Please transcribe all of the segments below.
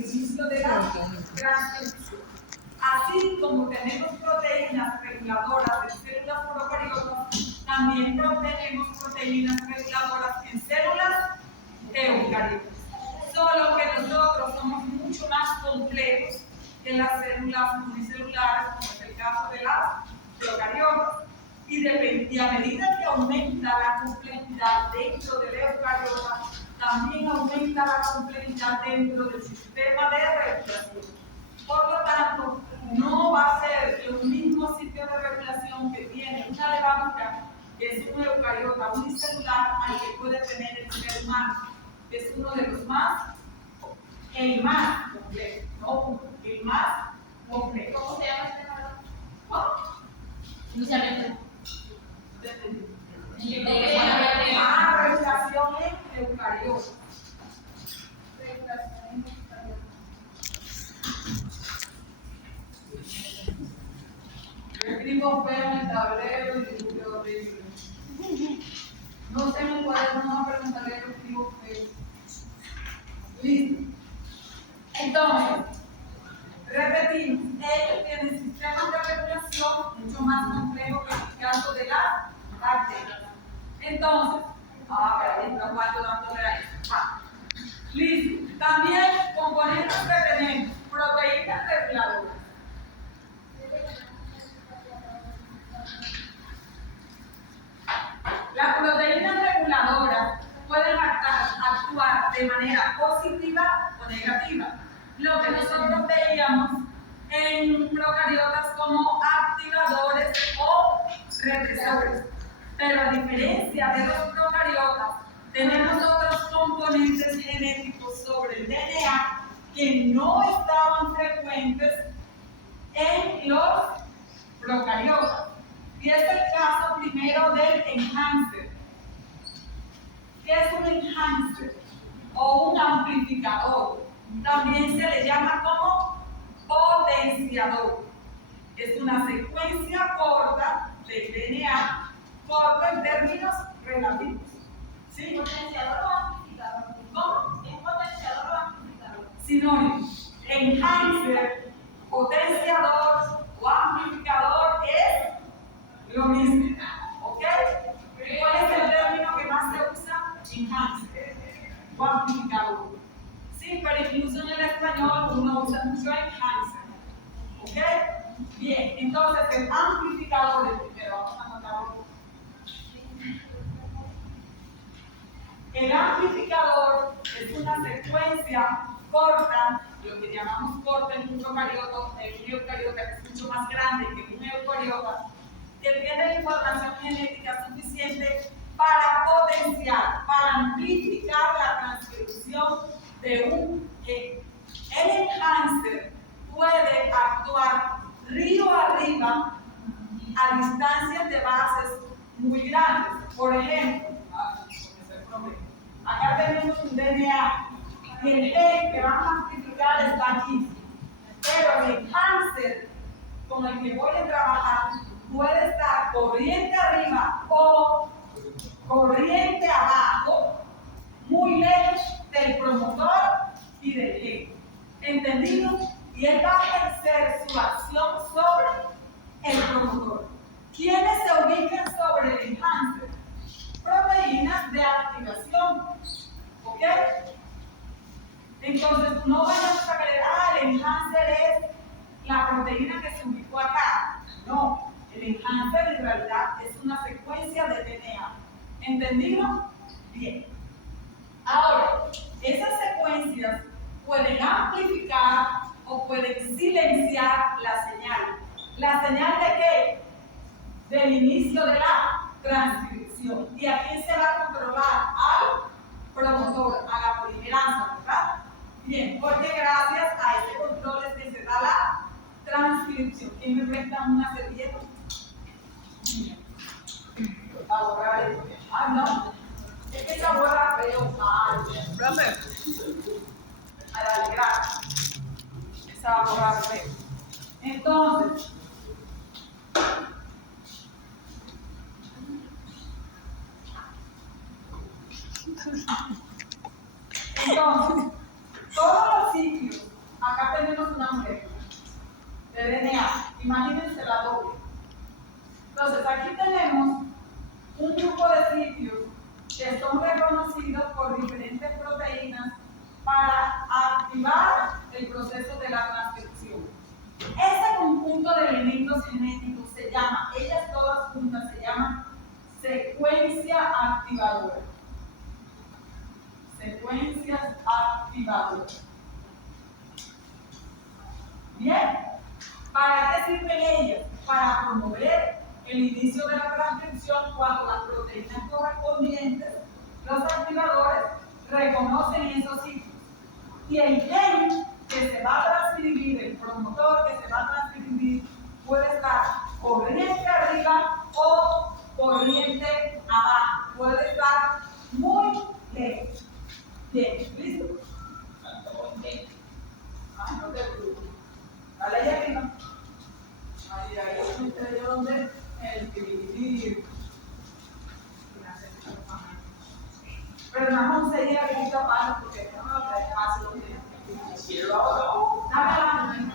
inicio de la transcripción. Así como tenemos proteínas reguladoras en células procariotas, también tenemos proteínas reguladoras en células eucariotas. Solo que nosotros somos mucho más complejos que las células unicelulares, como es el caso de las procariotas. Y a medida que aumenta la complejidad dentro del eucariota, también aumenta la complejidad dentro del sistema de regulación. Por lo tanto, no va a ser el mismo sitio de regulación que tiene una levadura, que es un eucariota unicelular, al que puede tener el ser humano, que es uno de los más, el más complejo, ¿no? El más complejo. ¿Cómo se llama este valor? ¿Cómo? Luciano. Regulación en eucariotas. Yo escribo feo en el tablero y dibujé horrible. No sé mi cuaderno, no me preguntaré, yo escribo feo. Listo. Entonces, repetimos, ellos tienen sistemas de regulación mucho más complejos que el caso de las bacterias. Entonces, pero ¿cuánto dándole a esto? Listo. También componentes que tenemos, proteínas reguladoras. Las proteínas reguladoras pueden actuar de manera positiva o negativa. Lo que nosotros veíamos en procariotas como activadores o represores. Pero a diferencia de los procariotas, tenemos otros componentes genéticos sobre el DNA que no estaban frecuentes en los procariotas. Y es el caso primero del enhancer. ¿Qué es un enhancer? O un amplificador. También se le llama como potenciador. Es una secuencia corta del DNA, corta en términos relativos. ¿Sí? ¿Potenciador o amplificador? ¿Cómo? ¿Es potenciador o amplificador? Sinónimo. Enhancer, potenciador o amplificador es lo mismo. ¿Ok? ¿Cuál es el término que más se usa? Enhancer o amplificador. Sí, pero incluso en el español uno usa mucho enhancer. ¿Ok? Bien, entonces el amplificador es primero, vamos a anotarlo. El amplificador es una secuencia corta, lo que llamamos corta en un eucariota, que es mucho más grande que un eucariota, que tiene la información genética suficiente para potenciar, para amplificar la transcripción de un gen. El enhancer puede actuar río arriba a distancias de bases muy grandes. Por ejemplo, acá tenemos un DNA y el gen que vamos a amplificar está aquí. Pero el enhancer con el que voy a trabajar puede estar corriente arriba o corriente abajo, muy lejos del promotor y del gen. ¿Entendido? Y él va a ejercer su acción sobre el promotor. ¿Quiénes se ubican sobre el enhancer? Proteínas de activación. ¿Ok? Entonces, no vayamos a creer, el enhancer es la proteína que se ubicó acá. No, el enhancer en realidad es una secuencia de DNA. ¿Entendido? Bien. Ahora, esas secuencias pueden amplificar o pueden silenciar la señal. ¿La señal de qué? Del inicio de la transcripción. ¿Y a quién se va a controlar? Al promotor, a la polimerasa, ¿verdad? Bien, porque gracias a ese control es que se da la transcripción. ¿Quién me presta una servilleta? A borrar esto. No. Es que esa borra feo. Espérame. Dale, gracias. Esa va a borrar feo. Entonces, todos los sitios una molécula de DNA. Imagínense la doble. Entonces, aquí tenemos un grupo de sitios que son reconocidos por diferentes proteínas para activar el proceso de la transcripción. Este conjunto de elementos genéticos se llama, ellas todas juntas se llaman secuencia activadora. Secuencias activadoras. Bien, ¿para qué sirven ellas? Para promover el inicio de la transcripción cuando las proteínas correspondientes, los activadores, reconocen esos sitios. Y el gen que se va a transcribir, el promotor que se va a transcribir, puede estar corriente arriba o corriente abajo. Puede estar muy lejos. Bien, ¿listo? No te preocupes. Dale ahí arriba. Ahí encontré yo donde el dividir. Pero no vamos a ir a ver esta parte porque no me lo trae fácil. Dame la mano.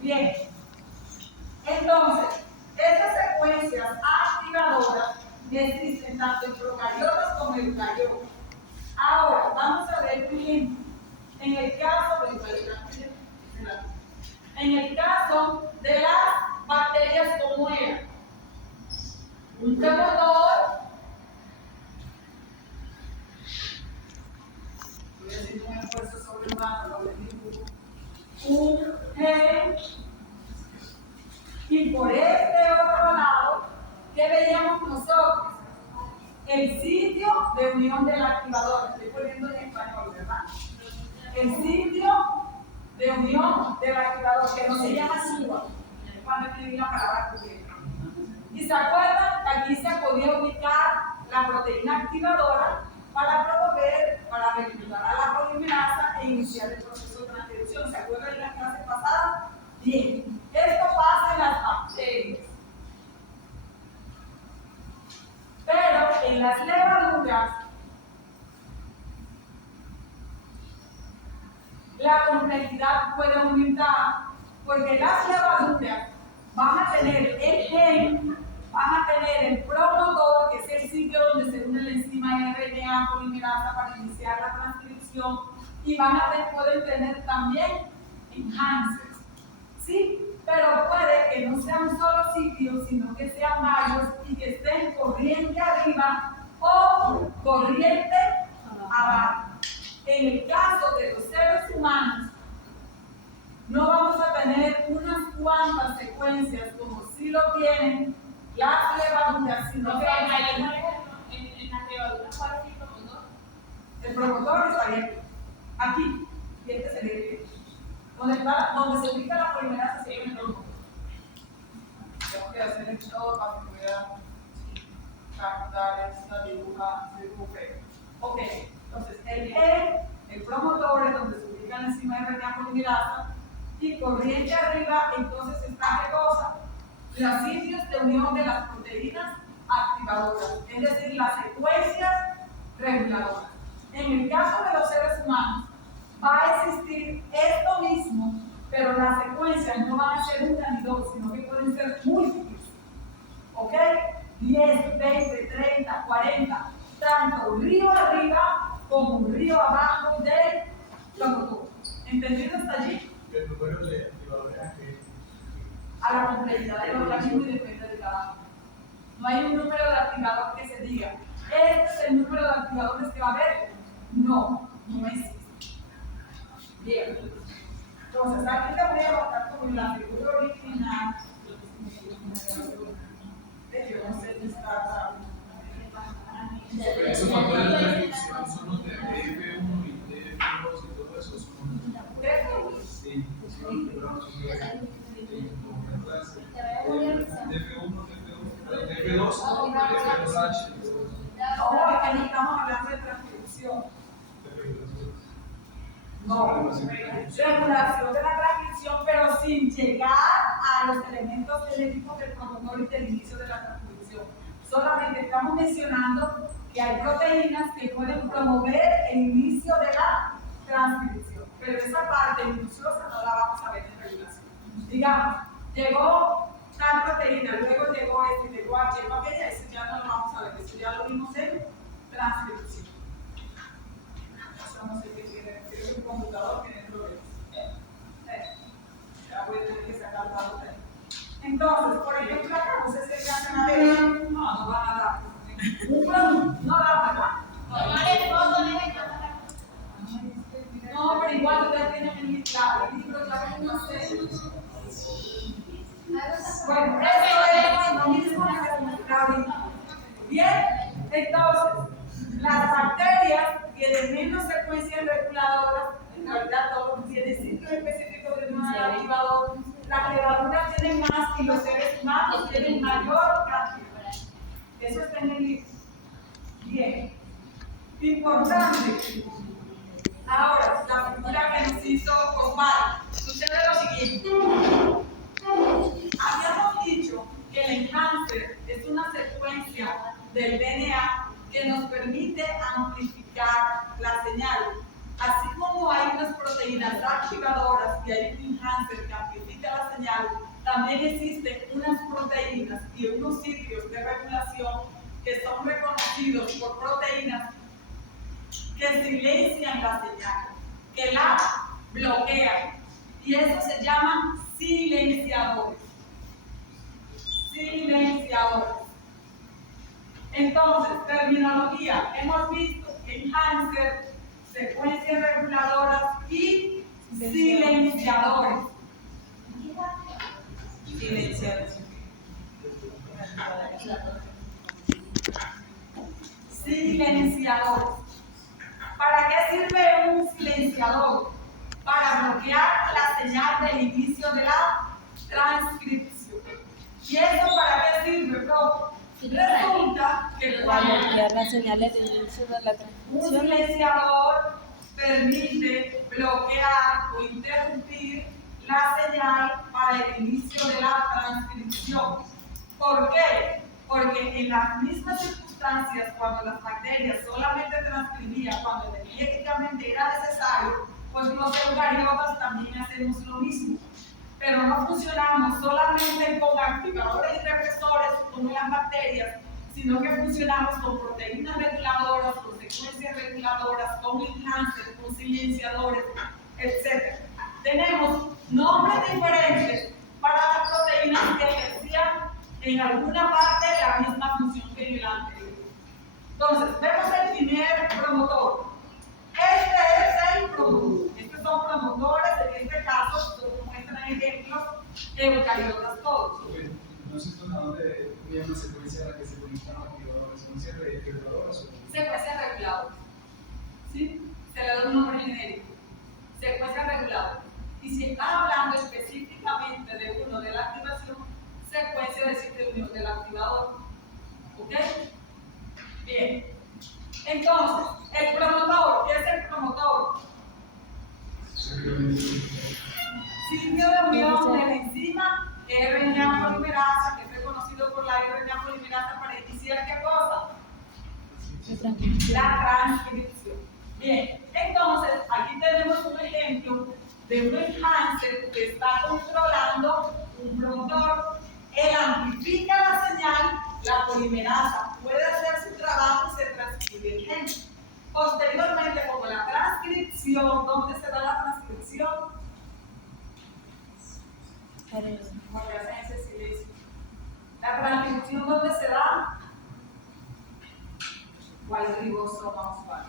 Bien. Entonces, estas secuencias activadoras existen tanto en procariotas como en eucariotas. Ahora, vamos a ver un ejemplo. En el caso de las bacterias, ¿cómo era? Un promotor, voy a decir un esfuerzo sobrehumano, un gen, y por este otro lado, ¿qué veíamos nosotros? El sitio de unión del activador. Estoy poniendo en español, ¿verdad? El sitio de unión del activador, que no se llama SUA, cuando escribí la palabra completa. Y se acuerdan que aquí se podía ubicar la proteína activadora para promover, para reclutar a la polimerasa e iniciar el proceso de transcripción. ¿Se acuerdan de la clase pasada? Bien, esto pasa en las bacterias. Pero en las levaduras, la complejidad puede aumentar, porque las levaduras van a tener el gen, van a tener el promotor, que es el sitio donde se une la enzima RNA polimerasa para iniciar la transcripción, y pueden tener también enhancers. ¿Sí? Pero puede que no sea un solo sitio, sino que sean varios y que estén corriente arriba o corriente abajo. En el caso de los seres humanos, no vamos a tener unas cuantas secuencias como si lo tienen las levaduras, sino que en las levaduras, ¿cuál es el promotor? el promotor estaría aquí, y este sería el que. Donde se ubica la polimerasa se llama el promotor. Tengo que hacer el todo para que pueda captar esta dibuja perfecto. Ok, entonces el gen, el promotor es donde se ubica la enzima RNA polimerasa, y corriente arriba, entonces está qué cosa, los sitios de unión de las proteínas activadoras, es decir, las secuencias reguladoras. En el caso de los seres humanos, va a existir esto mismo, pero las secuencias no van a ser una ni dos, sino que pueden ser múltiples. ¿Ok? 10, 20, 30, 40, tanto un río arriba como un río abajo del promotor. ¿Entendido hasta allí? El número de activadores a la complejidad del organismo y depende de cada uno. No hay un número de activador que se diga, este es el número de activadores que va a haber. No, no existe. Bien. Entonces, aquí te voy a botar como la figura original. Yo no sé si está. Esos factores de transcripción son los de DF1 y DF2 y todo eso son. Sí, DF1, DF2, No, es que no estamos hablando de transcripción. No, regulación de la transcripción, pero sin llegar a los elementos genéticos del promotor y del inicio de la transcripción. Solamente estamos mencionando que hay proteínas que pueden promover el inicio de la transcripción, pero esa parte minuciosa no la va a Digamos, llegó tal proteína, luego llegó llegó aquella, eso ya no lo vamos a ver, eso ya lo vimos en transcripción. Eso no sé qué tiene, creo que un computador tiene problemas. Ya voy a tener que sacar la otra. Entonces, por ejemplo, acá, no sé si hay que hacer una vez. No van a dar. Un producto, no da, ¿verdad? No, pero igual ustedes tienen el libro, ya ven, no sé. Bueno, eso es lo mismo que se muestra ahorita. Bien, entonces, las bacterias tienen menos secuencias reguladoras, en realidad todos tienen ciclos específicos de un activador. Las levaduras tienen más y los seres humanos tienen mayor cantidad. Eso está en el libro. Bien, importante. Ahora, la figura que nos hizo Omar, sucede lo siguiente. Habíamos dicho que el enhancer es una secuencia del DNA que nos permite amplificar la señal. Así como hay unas proteínas activadoras y hay un enhancer que amplifica la señal, también existen unas proteínas y unos sitios de regulación que son reconocidos por proteínas que silencian la señal, que la bloquean. Y eso se llaman silenciadores. Silenciadores. Entonces, terminología. Hemos visto enhancer, secuencias reguladoras y silenciadores. Silenciadores. Silenciadores. ¿Para qué sirve un silenciador? Para bloquear la señal del inicio de la transcripción. ¿Y eso para qué sirve, profe? Resulta que cuando la señal del inicio de la un transcripción, silenciador permite bloquear o interrumpir la señal para el inicio de la transcripción. ¿Por qué? Porque en las mismas circunstancias, cuando las bacterias solamente transcribían cuando energéticamente era necesario, pues los eucariotas también hacemos lo mismo. Pero no funcionamos solamente con activadores y represores como las bacterias, sino que funcionamos con proteínas reguladoras, con secuencias reguladoras, con enhancers, con silenciadores, etc. Tenemos nombres diferentes para las proteínas que ejercían en alguna parte la misma función que en el anterior. Entonces, vemos el primer promotor. Este es el producto. Estos son promotores, en este caso, como muestran ejemplos, eucariotas todos. No sé a dónde viene una secuencia en la que se conectan activadores, secuencias reguladoras o Secuencias reguladoras. ¿Sí? Se le da un nombre genérico. Secuencias reguladoras. Y si estás hablando específicamente de uno de la activación, secuencia de ciclo de unión del activador. ¿Ok? Bien. Entonces, el promotor, ¿qué es el promotor? Sitio de unión de la enzima RNA polimerasa, que es reconocido por la RNA polimerasa para iniciar ¿qué cosa? La transcripción. Bien, entonces aquí tenemos un ejemplo de un enhancer que está controlando un promotor. Él amplifica la señal, la polimerasa puede hacer su trabajo y se transcribe el gen. Posteriormente, como la transcripción, ¿dónde se da la transcripción? Porque hacen ese silencio. La transcripción, ¿dónde se da? ¿Cuál ribosoma usual?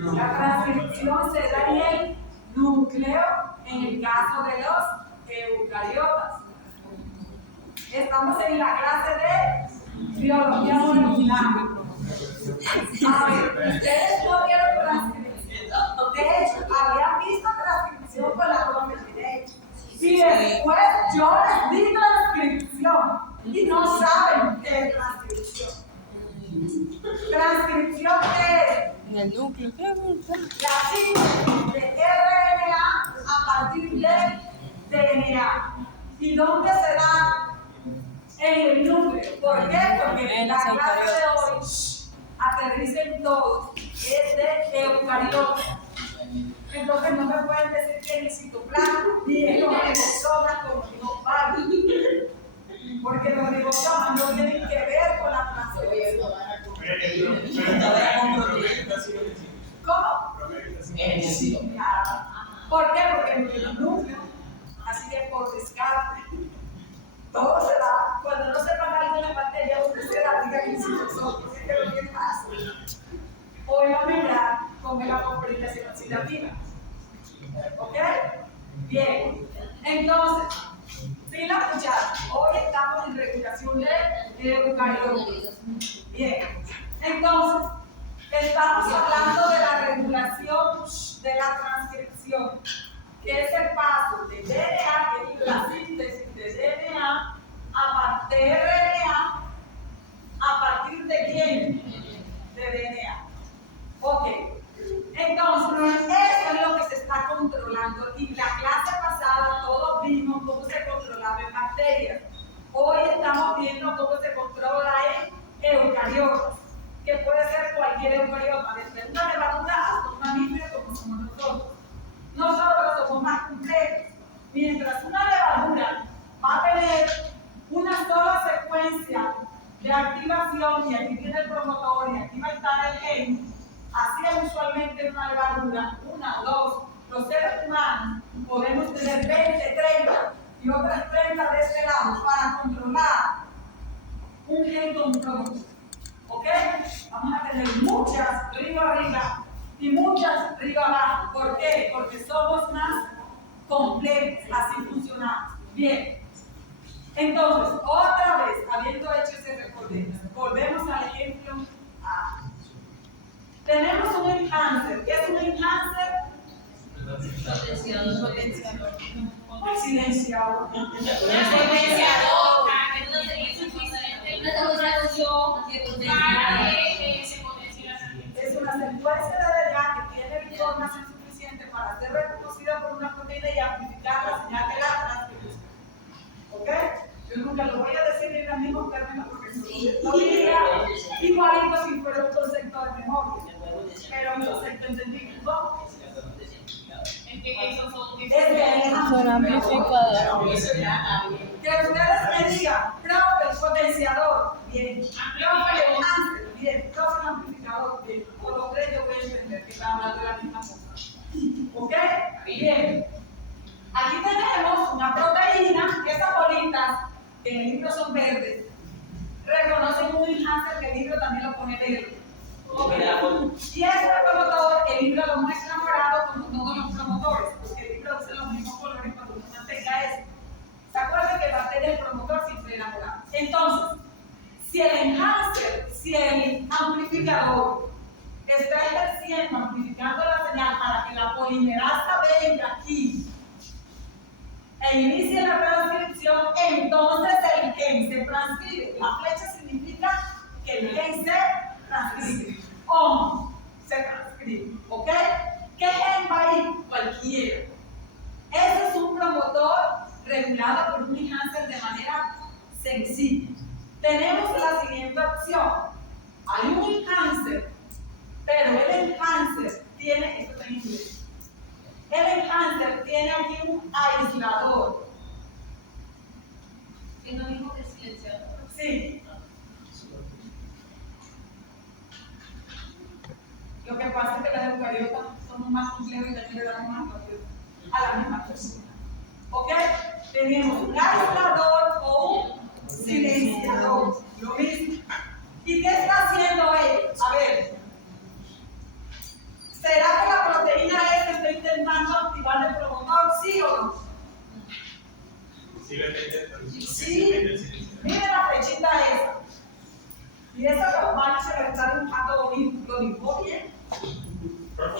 La transcripción se da en el núcleo, en el caso de los eucariotas. Estamos en la clase de biología molecular. A ver, ustedes no vieron transcripción. De hecho, habían visto transcripción con la profe derecha. Y después yo les di transcripción y no saben qué es transcripción. ¿Transcripción qué es? en el núcleo, La síntesis de RNA a partir de DNA. ¿Y dónde se da? En el núcleo. ¿Por qué? Porque en la clase de hoy, aterricen todos, es de eucariotas. Entonces no me pueden decir que en el citoplasma ni en los ribosomas, como dijo Pablo. Porque los ribosomas no tienen que ver con la transcripción. ¿Cómo? En el citoplasma. ¿Por qué? Porque no tiene núcleo. Así que por descarte, todo se da. Cuando no sepan algo en la bacteria, usted se da, diga que sí, nosotros, que lo que pasa. Hoy va a mirar con la fosforilación oxidativa. ¿Ok? Bien. Entonces, sin la cuchara, hoy estamos en regulación de eucariotas. Bien. Entonces, estamos hablando de la regulación de la transcripción, que es el paso de DNA, que es la síntesis de DNA, de RNA, ¿a partir de quién? De DNA. Ok. Entonces, eso es lo que se está controlando. Y la clase pasada todos vimos cómo se controlaba en bacterias. Hoy estamos viendo cómo se controla en eucariotas, que puede ser cualquier eucariota, desde una levadura hasta un mamífero como somos nosotros. Nosotros somos más complejos. Mientras una levadura va a tener una sola secuencia de activación y aquí tiene el promotor y aquí va a estar el gen, así es usualmente en una levadura, una o dos. Los seres humanos podemos tener 20, 30 y otras 30 de este lado para controlar un gen con un promotor. ¿Ok? Vamos a tener muchas arriba y muchas arriba abajo. ¿Por qué? Porque somos más complejos, así funcionamos. Bien. Entonces, otra vez, habiendo hecho ese recorrido, volvemos al ejemplo A. Tenemos un enhancer. ¿Qué es un enhancer? Potenciador. Un silenciador. Es una secuencia de DNA que tiene información suficiente para ser reconocida por una proteína y amplificar la señal de la transcripción. ¿Ok? Yo nunca lo voy a decir en los mismos términos porque no diría igualito si fuera un concepto de memoria, pero un concepto entendible. ¿No? Son amplificadores. Que ustedes me digan, profe, potenciador, bien. Profe, enhancer, bien. Profe, amplificador, bien. Por los tres yo voy a entender que están hablando de la misma cosa. ¿Ok? Bien. Aquí tenemos una proteína, esas bolitas, que en el libro son verdes, reconocen un enhancer que el libro también lo pone verde. Y este promotor, el libro lo muestra morado como todos los promotores, porque el libro usa los mismos colores cuando uno mantenga eso. ¿Se acuerdan que parte del promotor siempre era morado? Entonces, si el enhancer, si el amplificador está ejerciendo, amplificando la señal para que la polimerasa venga aquí e inicie la transcripción, entonces el gen se transcribe. La flecha significa que el gen se transcribe. O se transcribe. ¿Ok? ¿Qué gen va a ir? Cualquiera. Ese es un promotor regulado por un enhancer de manera sencilla. Tenemos la siguiente opción. Hay un enhancer, pero el enhancer tiene, esto está en inglés. El enhancer tiene aquí un aislador. ¿Que no dijo que es silenciador? Sí. Lo que pasa es que las eucariotas son más complejos y también le damos más valor a la misma persona. ¿Ok? Tenemos un aislador o un silenciador. Lo mismo. ¿Y qué está haciendo él? A ver. ¿Será que la proteína S está intentando activar el promotor? ¿Sí o no? Sí. Miren la flechita esa. Y esa campaña se le está dibujando bonito. ¿Lo dibujó bien? Pero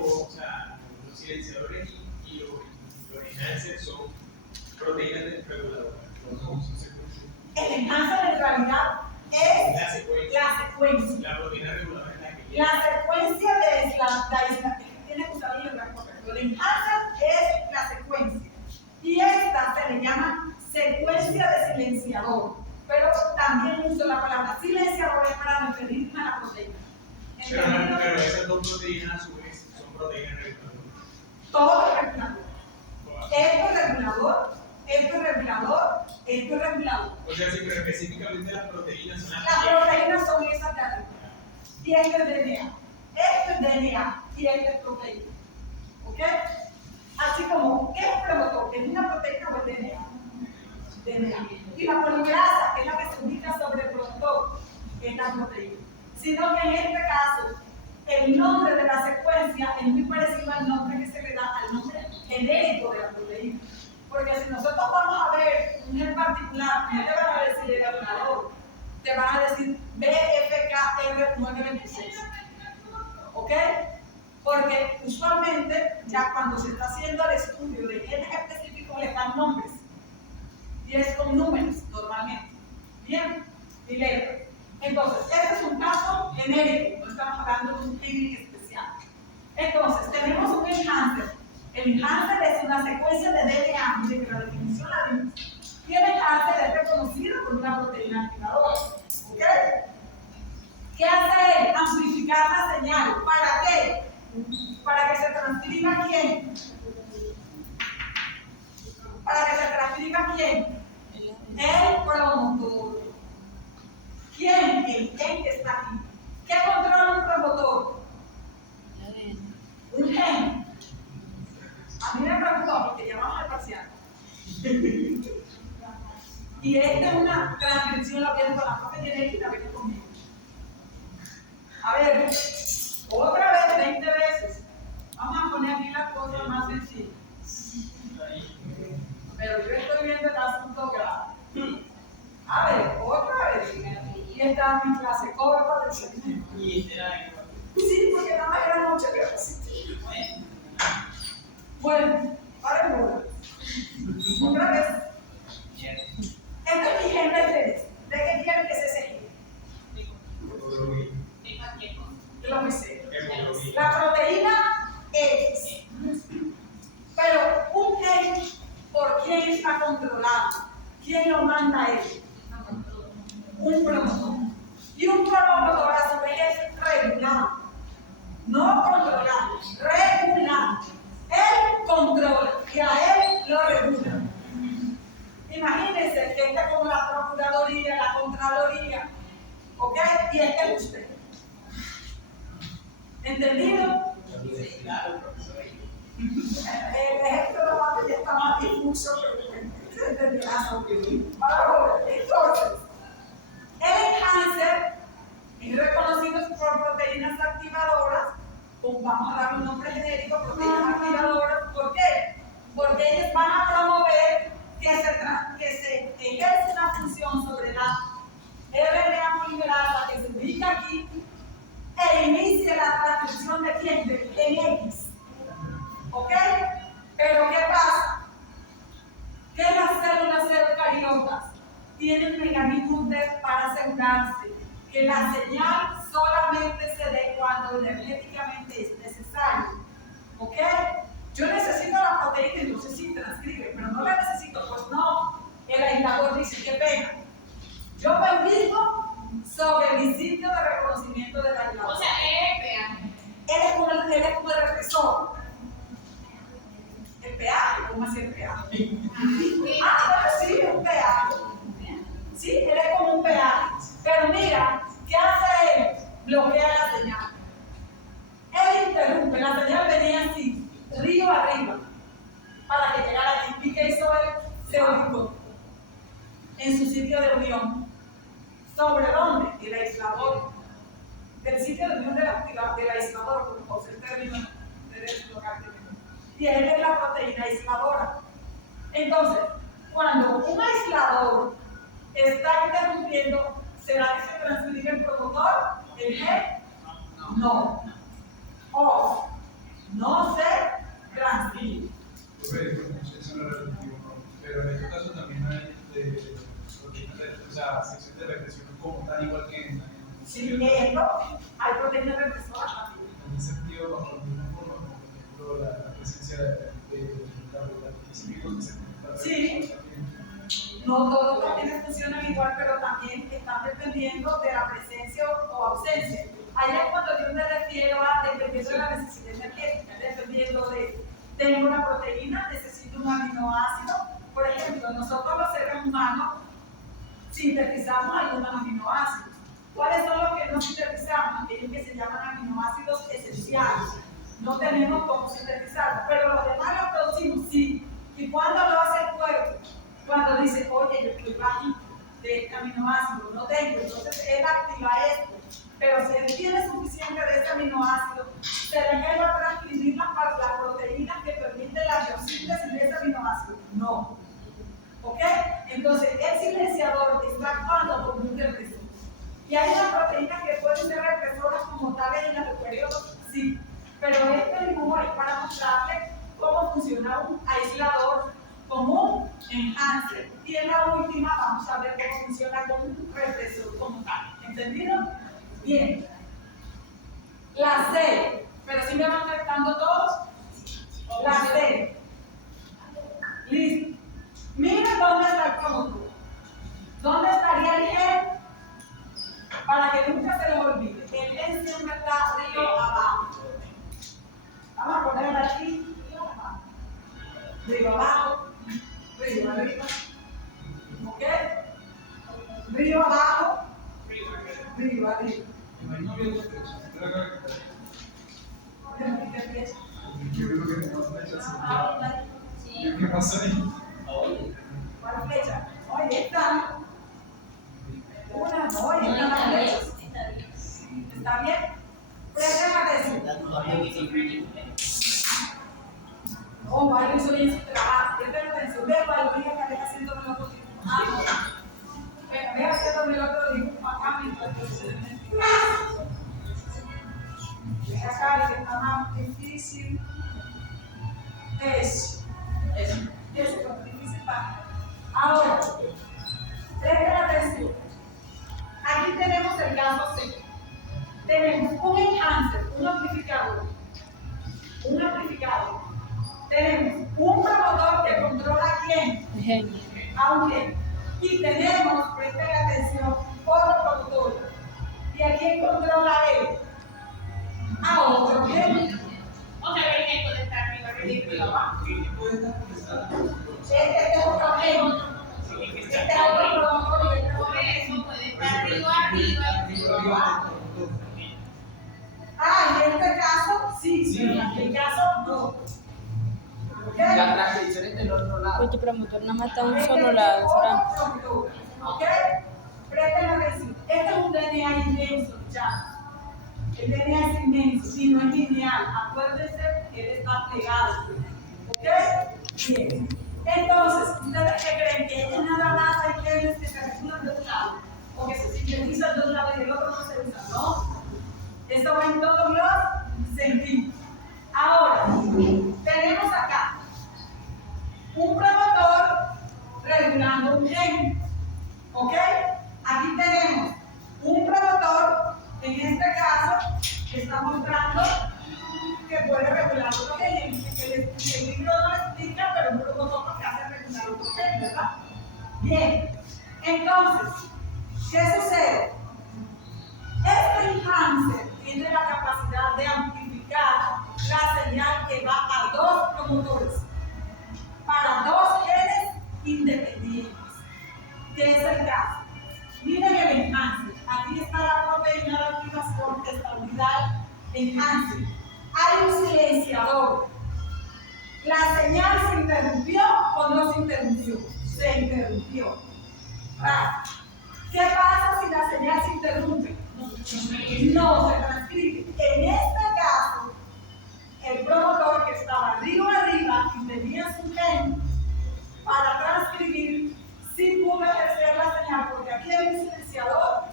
los silenciadores y los enhancers son proteínas reguladoras. El enhancer en realidad es La secuencia. la secuencia. La proteína reguladora es la que La secuencia de aislamiento, tiene que usar el lenguaje correcto. El enhancer es la secuencia. Y esta se le llama secuencia de silenciador. Pero también uso la palabra silenciador para referirme a la proteína. Pero esas dos proteínas a su vez son proteínas reguladoras. Todo es regulador. Esto es regulador, esto es regulador, esto es regulador. O sea, sí, pero específicamente las proteínas son Las proteínas son esas de arriba. Y esto es DNA. Esto es DNA y esto es proteína. ¿Ok? Así como, ¿qué es un promotor? ¿Es una proteína o es DNA? DNA. Y la polimerasa es la que se ubica sobre el promotor, es la proteína. Sino que en este caso, el nombre de la secuencia es muy parecido al nombre que se le da al nombre genérico de la proteína. Porque si nosotros vamos a ver un en particular, no te van a decir el ordenador, te van a decir BFKR926. ¿Ok? Porque usualmente, ya cuando se está haciendo el estudio de genes específicos, le dan nombres. Y es con números, normalmente. Bien, y letras. Entonces, este es un caso genérico, no estamos hablando de un gen especial. Entonces, tenemos un enhancer. El enhancer es una secuencia de DNA, de que la definición la vimos. Y el enhancer es reconocido por una proteína activadora. ¿Ok? ¿Qué hace él? Amplificar la señal. ¿Para qué? Para que se transcriba quién. Para que se transcriba quién. El promotor. ¿Quién? El gen que está aquí. ¿Qué controla un promotor? Un gen. A mí me preocupa porque ya vamos al parcial. Y esta es una transcripción, la viendo con la profe genética, viene conmigo. A ver, otra vez, 20 veces. Vamos a poner aquí las cosas más sencillas. Pero yo estoy viendo el asunto grave. A ver, otra vez. Y esta es mi clase corta del segmento. Sí, porque nada más era mucho que bueno, ahora en otra vez. Esto es mi gen referencia. ¿De qué quieren que se seque? De lo que sé. La proteína X. Pero un gen, ¿por quién está controlado? ¿Quién lo manda a él? Un promotor. Y un promotor a su vez es regulado. No controlado, regulado. Él controla y a él lo regula. Imagínense que esta es como la Procuraduría, la Contraloría, ¿ok? Y este es usted. ¿Entendido? Claro, profesor. El ejemplo de ya está más difuso, pero se entenderá. Entonces, el cáncer es reconocido por proteínas activadoras, vamos a dar un nombre genérico, proteínas activadoras. ¿Por qué? Porque ellas van a promover que se ejerce una función sobre la RNA polimerasa que se ubica aquí e inicie la transcripción de quién? Del gen X. ¿Ok? Pero ¿qué pasa? Que las células eucariotas tienen mecanismos para asegurarse que la señal solamente se dé cuando energéticamente es necesario. ¿Ok? Yo necesito la proteína, entonces sí transcribe, pero no la necesito, pues no. El aislador dice, qué pena. Yo me ubico sobre el sitio de reconocimiento del aislador. O sea, EPA. Él es como el represor. El peaje, ¿cómo así el peaje? Ah, bueno, sí, es un peaje. Sí, él es como un peaje. Pero mira, ¿qué hace él? Bloquea la señal. Él interrumpe, la señal venía así, río arriba, para que llegara aquí. ¿Y qué hizo él? Se ubicó en su sitio de unión. ¿Sobre dónde? El aislador. Del sitio de unión del aislador, como es el término de deslocar. Y él es la proteína aisladora. Entonces, cuando un aislador está interrumpiendo, ¿será que se transfiere el promotor? ¿El gen? No. O no se transfiere. Eso no es relativo, ¿no? Pero en este caso también hay proteínas sección de represión como tal, igual que en Sí, esto, hay proteínas represoras también. en ese sentido, bajo la misma forma, como por ejemplo la presencia de específicos que se conectan. Sí. No todos los genes funcionan igual, pero también están dependiendo de la presencia o ausencia. Allá es cuando yo me refiero a dependiendo de la necesidad energética, dependiendo de tengo una proteína, necesito un aminoácido. Por ejemplo, nosotros los seres humanos sintetizamos algunos aminoácidos. ¿Cuáles son los que no sintetizamos? Aquellos que se llaman aminoácidos esenciales. No tenemos cómo sintetizarlos, pero los demás los producimos, sí. ¿Y cuándo lo hace el cuerpo? Cuando dice, oye, yo estoy bajito de este aminoácido, no tengo, entonces él activa esto. Pero si él tiene suficiente de ese aminoácido, ¿será que él va a transcribir las proteínas que permiten la biosíntesis de ese aminoácido? No. ¿Ok? Entonces, el silenciador está actuando como un represor. ¿Y hay unas proteínas que pueden ser represoras como tales en los eucariotos? Sí. Pero este dibujo es para mostrarle cómo funciona un aislador como un enhancer. Y en la última vamos a ver cómo funciona como un represor como tal. ¿Entendido? Bien. La C. ¿Pero si me van captando todos? La C. Listo. Miren dónde está el promotor. ¿Dónde estaría el G? Para que nunca se les olvide. El G siempre está río abajo. Vamos a ponerla aquí. Río abajo. Río arriba. ¿Ok? Río abajo. Río arriba. No había otra flecha. ¿Qué flecha? Yo creo que tenemos flechas. ¿Qué pasó ahí? ¿Cuál flecha? Oye, está. Una, no, oye, están las flechas. ¿Está bien? Presten atención. No, vale, hizo bien su trabajo. Presten atención. Ve, vale, que está haciendo el otro dibujo. Ve haciéndome el otro dibujo acá mientras que se acá, que está más difícil. Eso es lo difícil para. Ahora, presten atención. Aquí tenemos el caso C. Tenemos un enhancer, un amplificador. Tenemos un promotor que controla a quién. A un gen. Y tenemos, presten atención, otro promotor. ¿Y a quién controla él? A otro gen. O sea, el que puede estar arriba, arriba, abajo. Este es otro gen. Este es otro promotor y este es Por otro gen. eso puede estar arriba, arriba, abajo. En este caso, sí, pero en aquel caso, no. ¿Ok? La transcripción es del otro lado. Porque el promotor nada más está a un Este solo es lado. otro ¿Será? promotor. ¿Ok? Presten atención. Este es un DNA inmenso, ya. El DNA es inmenso y no es lineal. Acuérdense que él está pegado. ¿Ok? Bien. Entonces, ¿ustedes qué creen? Que es nada más hay genes que se regulan de un lado o que se sintetizan de un lado y el otro no se usa, ¿no? Eso va en todos los sentidos. Ahora, tenemos acá un promotor regulando un gen. ¿Ok? Aquí tenemos un promotor, en este caso, que está mostrando que puede regular otro gen. El libro no lo explica, pero un promotor que hace regular otro gen, ¿verdad? Bien. Entonces, ¿qué sucede? Este enhancer tiene la capacidad de amplificar la señal que va a dos promotores para dos genes independientes. ¿Qué es el caso? Miren el enhancer. Aquí está la proteína de activación de estabilidad enhancer. Hay un silenciador. ¿La señal se interrumpió o no se interrumpió? Se interrumpió. ¿Qué pasa si la señal se interrumpe? No se transcribe. En este caso, el promotor que estaba arriba y tenía su gen para transcribir, sí pudo ejercer la señal, porque aquí hay un silenciador.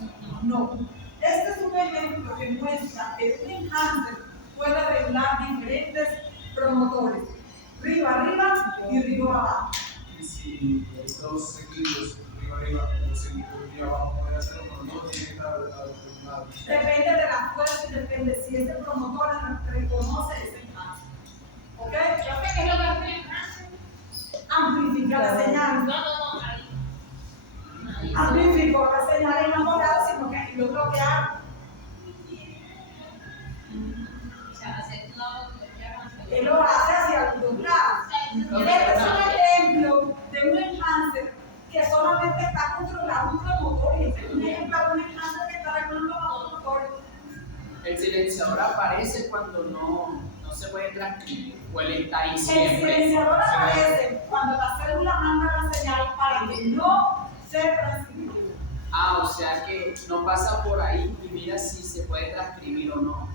No. Este es un ejemplo que muestra que un enhancer puede regular diferentes promotores. Río arriba y río abajo. Y si los dos seguidos, arriba, los seguidos, arriba, abajo, puede hacerlo, pero no tiene que estar lado. Depende de la fuerza y depende si ese promotor reconoce ese enhancer. ¿Ok? Yo sé que es lo que hace. Amplifica la señal. No, ahí. Amplificó la señal enamorada, sino que lo bloquea. O sea, hacer todo lo que ya Él lo hace hacia donde silenciador aparece cuando no se puede transcribir, o el estar ahí El siempre. silenciador aparece cuando la célula manda la señal para que no se transcriba. O sea que no pasa por ahí y mira si se puede transcribir o no.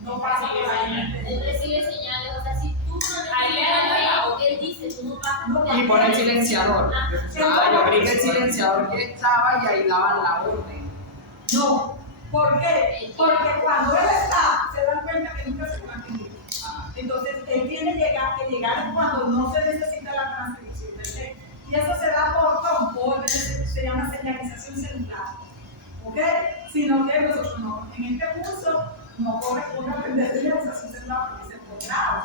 No pasa por ahí. Él recibe señales, o sea, si tú no necesitas, él dice, tú no pasas por Y pone el silenciador. Yo creí que el Sí. silenciador que estaba y ahí daban la orden. No. ¿Por qué? Porque cuando él está, se dan cuenta que nunca se transcribe. Entonces, él tiene que llegar cuando no se necesita la transcripción del texto. Y eso se da por se llama señalización celular. ¿Ok? Sino que nosotros no. En este curso no corresponde aprender señalización celular porque es el posgrado.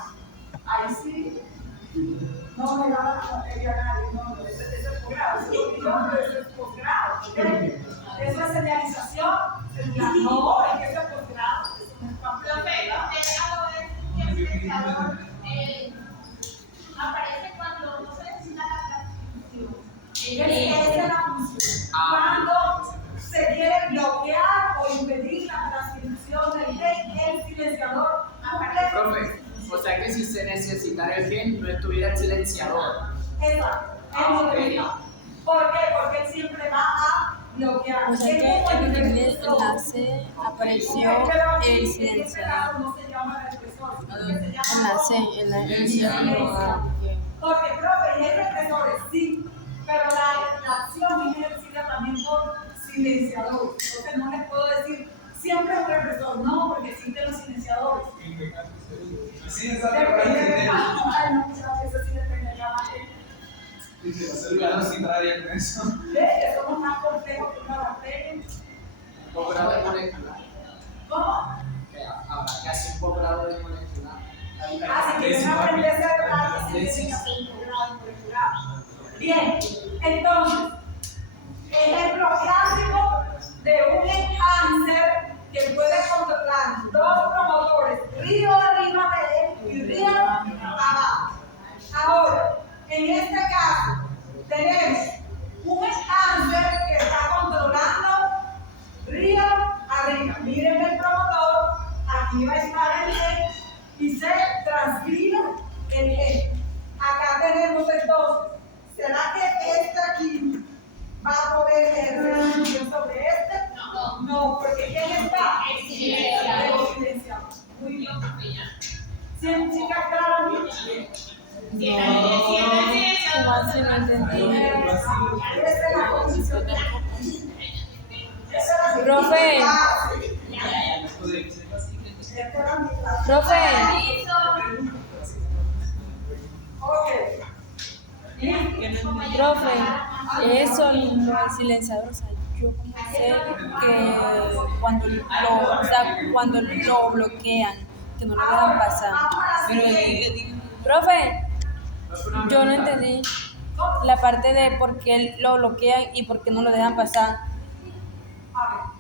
Ahí sí. No me da la materia a nadie, no, ese es el posgrado. Ese es el posgrado. ¿Ok? Eso es señalización celular. No, es que es el posgrado. aparece cuando no se necesita la transcripción. Esa es la función. Cuando se quiere bloquear o impedir la transcripción del gen, el silenciador aparece. Profe, o sea que si se necesitara el gen, no estuviera el silenciador. Exacto. ¿Por qué? Porque él siempre va a bloquear. O sea que en el primer enlace apareció el silenciador. No se llama represor, sino que se llama Enlace. porque, profe, y hay represores, sí, pero la acción es ejercida también por silenciadores. Entonces no les puedo decir siempre un represor, no, porque existen los silenciadores. Sí, esa Depende de ay, no, muchas veces sí depende de la materia. la célula no se trae con eso. ¿Ves que somos más complejos que una bacteria? Posgrado de molecular. ¿Cómo? Que habrá que hacer un posgrado de molecular. Así que quieren aprender a ser algo, sí tienen que hacer un posgrado molecular. Bien, entonces, ejemplo clásico de un enhancer que puede controlar dos promotores, río arriba de él y río abajo. Ahora, en este caso, tenemos un enhancer que está controlando río arriba. Miren el promotor, aquí va a estar el gen y se transcribe el gen. Acá tenemos entonces, ¿será que este aquí va a poder ejercer función sobre este? No, porque ¿quién está? El silenciador. El silenciador. Muy bien. ¿Sí, chicas, claro? ¿Cómo así? No entendí. Esa es la condición. Esa es la Profe. Profe, Ok. profe, eso, el silenciador, o sea, yo como sé que cuando lo bloquean, que no lo dejan pasar. Profe, yo no entendí la parte de por qué lo bloquean y por qué no lo dejan pasar. A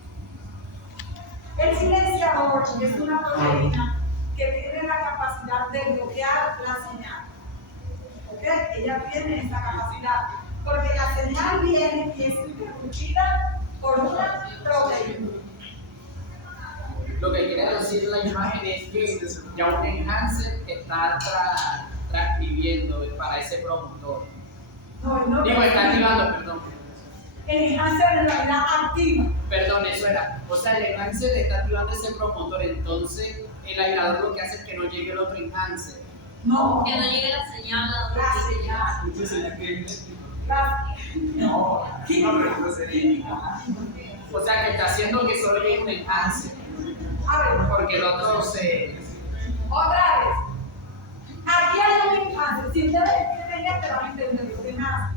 ver. El silenciador es una proteína que tiene la capacidad de bloquear la señal. ¿Ok? Ella tiene esa capacidad. Porque la señal viene y es interrumpida por una proteína. Lo que quiere decir la imagen es que ya un enhancer está transcribiendo para ese promotor. No, Digo, está activando, perdón. El enhancer en realidad activa. Perdón, eso era. O sea, el enhancer está activando ese promotor, entonces el aislador lo que hace es que no llegue el otro enhancer. No. Que no llegue la señal a donde La tiene que llegar. señal. Entonces, ¿ya qué? No. No, sería. O sea, que está haciendo que solo llegue un enhancer, A ver. porque el otro se... Otra vez. Aquí hay un enhancer. Si ustedes entienden esto, van a entender lo demás.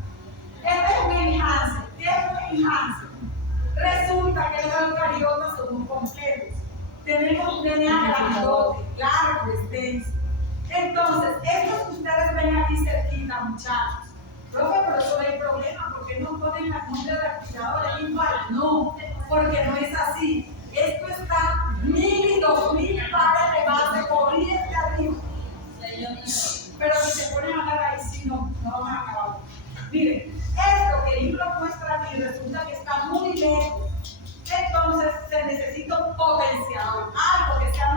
Este es un enhancer. ¿Qué es un enhancer? Resulta que los eucariotas somos complejos. Tenemos un DNA grandote, largo, extenso. Entonces, estos que ustedes ven aquí cerquita, muchachos. Profe, por eso hay problema. ¿Por qué no ponen la nombre de aspiradores igual? No, porque no es así. Esto está 1000 y 2000 pares de base corriente arriba. Pero si se ponen a hablar ahí, sí, no van a acabar. Miren, esto que el libro muestra aquí resulta que está muy lejos. Entonces se necesita un potenciador, algo que sea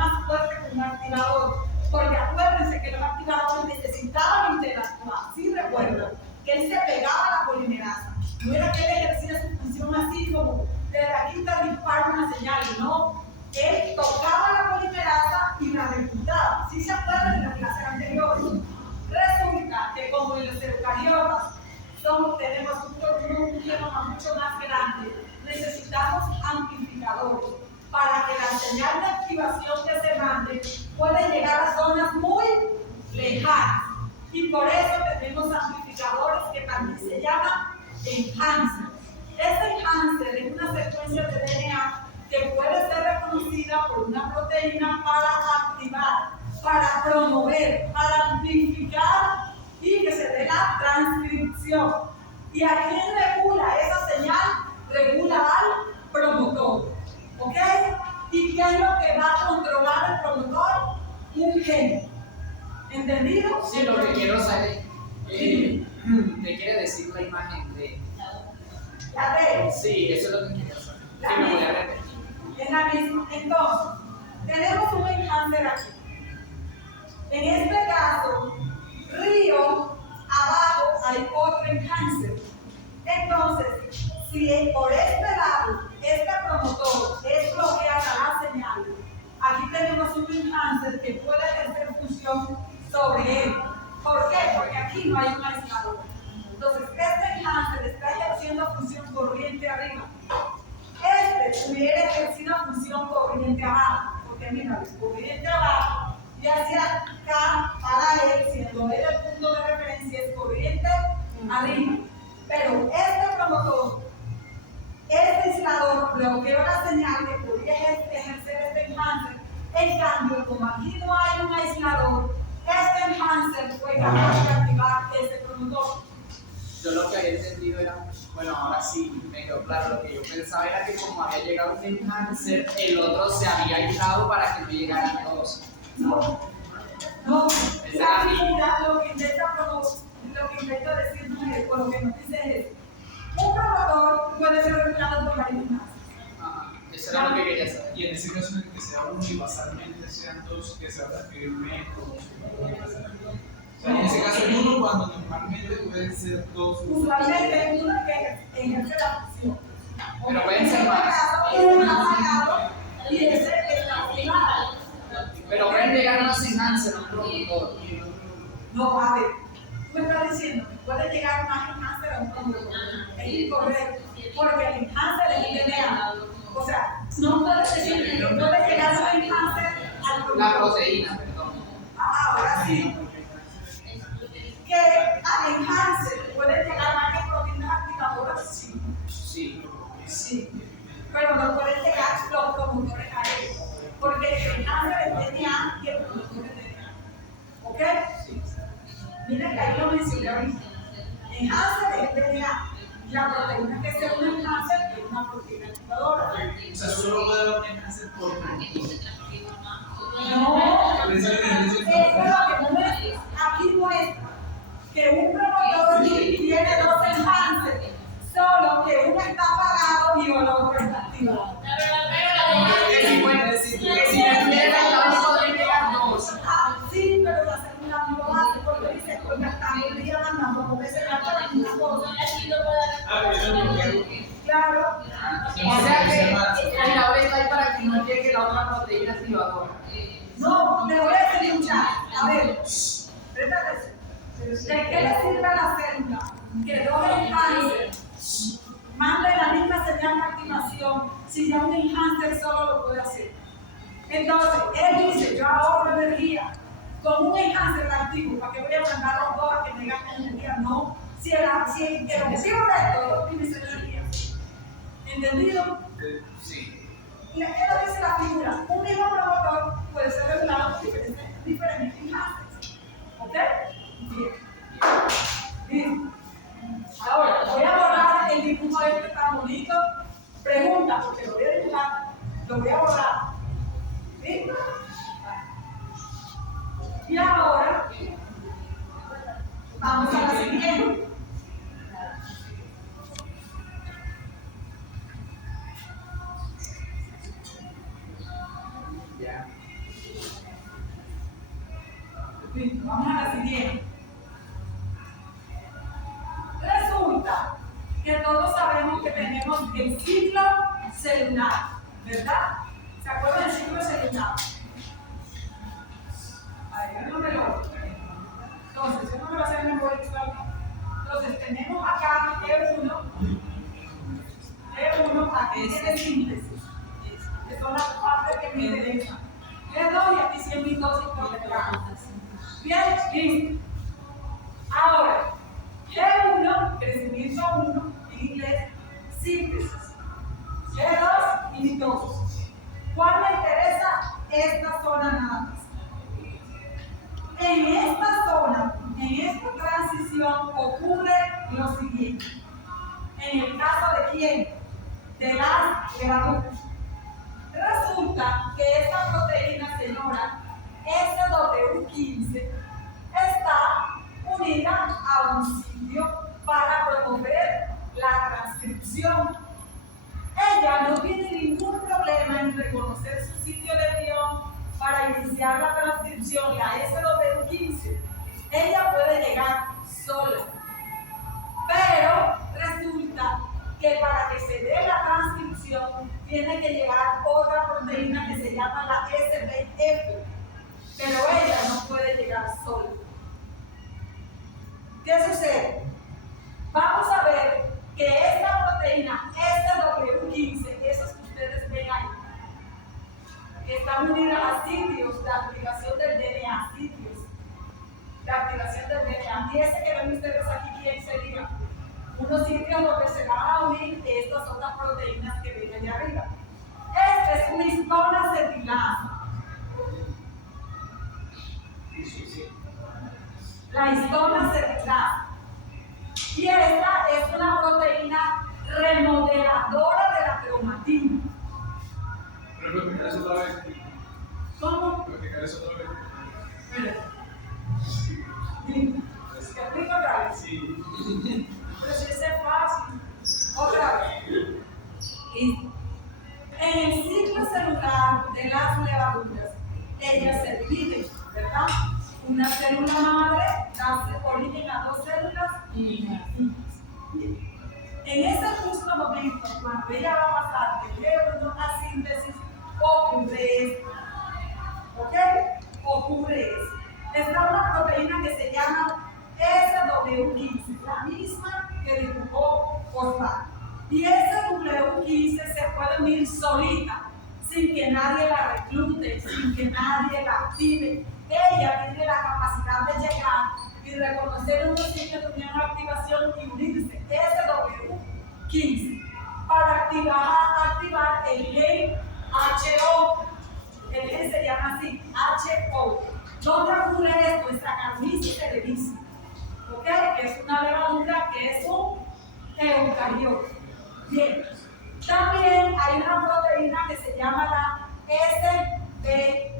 tenemos un idioma mucho más grande, necesitamos amplificadores para que la señal de activación que se mande pueda llegar a zonas muy lejanas. Y por eso tenemos amplificadores que también se llaman enhancer. Este enhancer es una secuencia de DNA que puede ser reconocida por una proteína para activar, para promover, para amplificar y que se dé la transcripción. ¿Y a quién regula esa señal? Regula al promotor. ¿Ok? ¿Y qué es lo que va a controlar el promotor? Un gen. ¿Entendido? Sí, lo que quiero saber ¿qué quiere decir la imagen de? La D. Sí, eso es lo que quiero saber. La Sí, me voy a misma. repetir. Es la misma. Entonces, tenemos un enhancer aquí. En este caso, río, abajo hay otro enhancer. Entonces, si por este lado, este promotor es bloqueada la señal, aquí tenemos un enhancer que puede ejercer función sobre él. ¿Por qué? Porque aquí no hay un aislador. Entonces, este enhancer está ejerciendo función corriente arriba. Este hubiera ejercido función corriente abajo. Porque mira, corriente abajo y hacia acá para él, siendo él el punto de referencia, es corriente arriba. Pero este promotor, este aislador bloqueó la señal que podría ejercer este enhancer. En cambio, como aquí no hay un aislador, este enhancer fue capaz de activar ese promotor. Yo lo que había entendido era, bueno, ahora sí me quedó claro, lo que yo pensaba era que como había llegado un enhancer, el otro se había aislado para que no llegaran todos. No, esa figura lo que intenta decir, por lo que nos dice es, un promotor puede ser regulado por varios enhances. Eso era lo que quería saber. Y en ese caso, en el que sea uno y basalmente sean dos, que se va a transcribir métodos. O sea, en ese caso hay uno cuando normalmente pueden ser dos. Usualmente es uno que ejerce la función. Pero pueden ser más. Uno apagado y ese está activado. Pero pueden llegar más enhancer a un promotor. No, a ver, tú me estás diciendo que puede llegar más enhancer a un promotor. Es incorrecto, porque el enhancer es el DNA. O sea, no puedes decir que puede llegar más enhancer al promotor. La proteína, perdón. Ahora sí. Que al enhancer puede llegar más que proteínas activadoras, sí. Sí. Sí. Pero no pueden llegar los promotores a él. Porque el enhancer es DNA y el promotor es DNA. ¿Ok? Miren que ahí lo mencioné ahorita. Enhancer es DNA. La proteína que se une enhancer es una proteína activadora. O sea, solo puede haber un enhancer por promotor. No, eso es lo que muestra. Aquí muestra que un promotor tiene dos enhancers, solo que uno está apagado y el otro está activado. Que si pueden decir que si le llegan dos, podrían llegar dos. Ah, sí, pero la segunda no lo hace porque dice, oiga, está el día mandando porque se trata de una cosa. Claro. O sea que el labor está ahí para que no llegue la otra proteína activadora. No, te voy a decir un chat. A ver, presta atención. ¿De qué le sirve a la célula que dos enhancers manden la misma señal de activación si ya un enhancer solo lo puede hacer? Entonces, él dice, yo ahorro energía con un enhancer activo, ¿para qué voy a mandar los dos a que me gasten energía? No, si el objetivo de esto es optimizar energía. ¿Entendido? Sí. ¿Qué lo dice la figura? Un mismo promotor puede ser regulado por diferentes enhancers. ¿Ok? Bien. Bien. Ahora, voy a borrar el dibujo este tan bonito. Pregunta, porque lo voy a dibujar, lo voy a borrar. ¿Sí? Y ahora, vamos a la siguiente. Ya. Listo, vamos a la siguiente. Resulta que todos sabemos que tenemos el ciclo celular, ¿verdad? ¿Se acuerdan del ciclo celular? Ahí no me lo. Entonces, yo no me lo sé en memoria. Entonces, tenemos acá que Listo. Ahora, G1, crecimiento 1, en inglés, síntesis. G2 y mitosis. ¿Cuál me interesa? Esta zona nada más. En esta zona, en esta transición, ocurre lo siguiente. En el caso de quién? De las levaduras. Resulta que esta proteína, señora, SW15, está unida a un sitio para promover la transcripción. Ella no tiene ningún problema en reconocer su sitio de unión para iniciar la transcripción, la SW15. Ella puede llegar sola. Pero resulta que para que se dé la transcripción tiene que llegar otra proteína que se llama la SBF. Pero ella no puede llegar sola. ¿Qué sucede? Vamos a ver que esta proteína SW15, esas que ustedes ven ahí, están unidas a sitios de activación del DNA, sitios de activación del DNA. Y ese que ven ustedes aquí, ¿quién sería? Unos sitios donde se van a unir estas otras proteínas que ven allá arriba. Esta es una histona acetilasa. La histona acetilasa. Y esta es una proteína remodeladora de la cromatina. Pero puedo explicar eso otra vez. ¿Cómo? Puedo explicar eso otra vez. Mira. ¿Te explico otra vez? Sí. Pero si ese es fácil. Otra vez. Listo. En el ciclo celular de las levaduras, ellas se dividen, ¿verdad? Una célula madre da origen a dos células y en ese justo momento, cuando ella va a pasar de G1 a síntesis, ocurre esto. ¿Ok? Ocurre esto. Está una proteína que se llama SW15, la misma que dibujó Osvaldo. Y SW15 se puede unir solita, sin que nadie la reclute, sin que nadie la active. Ella tiene la capacidad de llegar y reconocer unos sitios de unión o activación y unirse. SW15 para activar el gen HO. El gen se llama así, HO. ¿Dónde ocurre esto? En Saccharomyces cerevisiae. ¿Ok? Que es una levadura que es un eucariote. Bien. También hay una proteína que se llama la SBF.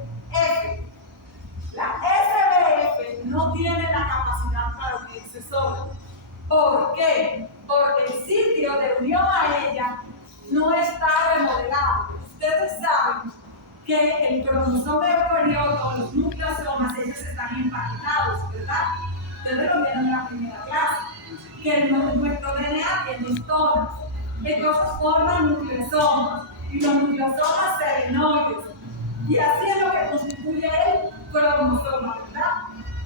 La SBF no tiene la capacidad para unirse sola. ¿Por qué? Porque el sitio de unión a ella no está remodelado. Ustedes saben que el cromosoma eucarioto, los nucleosomas, ellos están empaquetados, ¿verdad? Ustedes lo vieron en la primera clase. Que nuestro DNA tiene histonas. Entonces forman nucleosomas. Y los nucleosomas serinoides. Y así es lo que constituye el cromosoma, ¿verdad?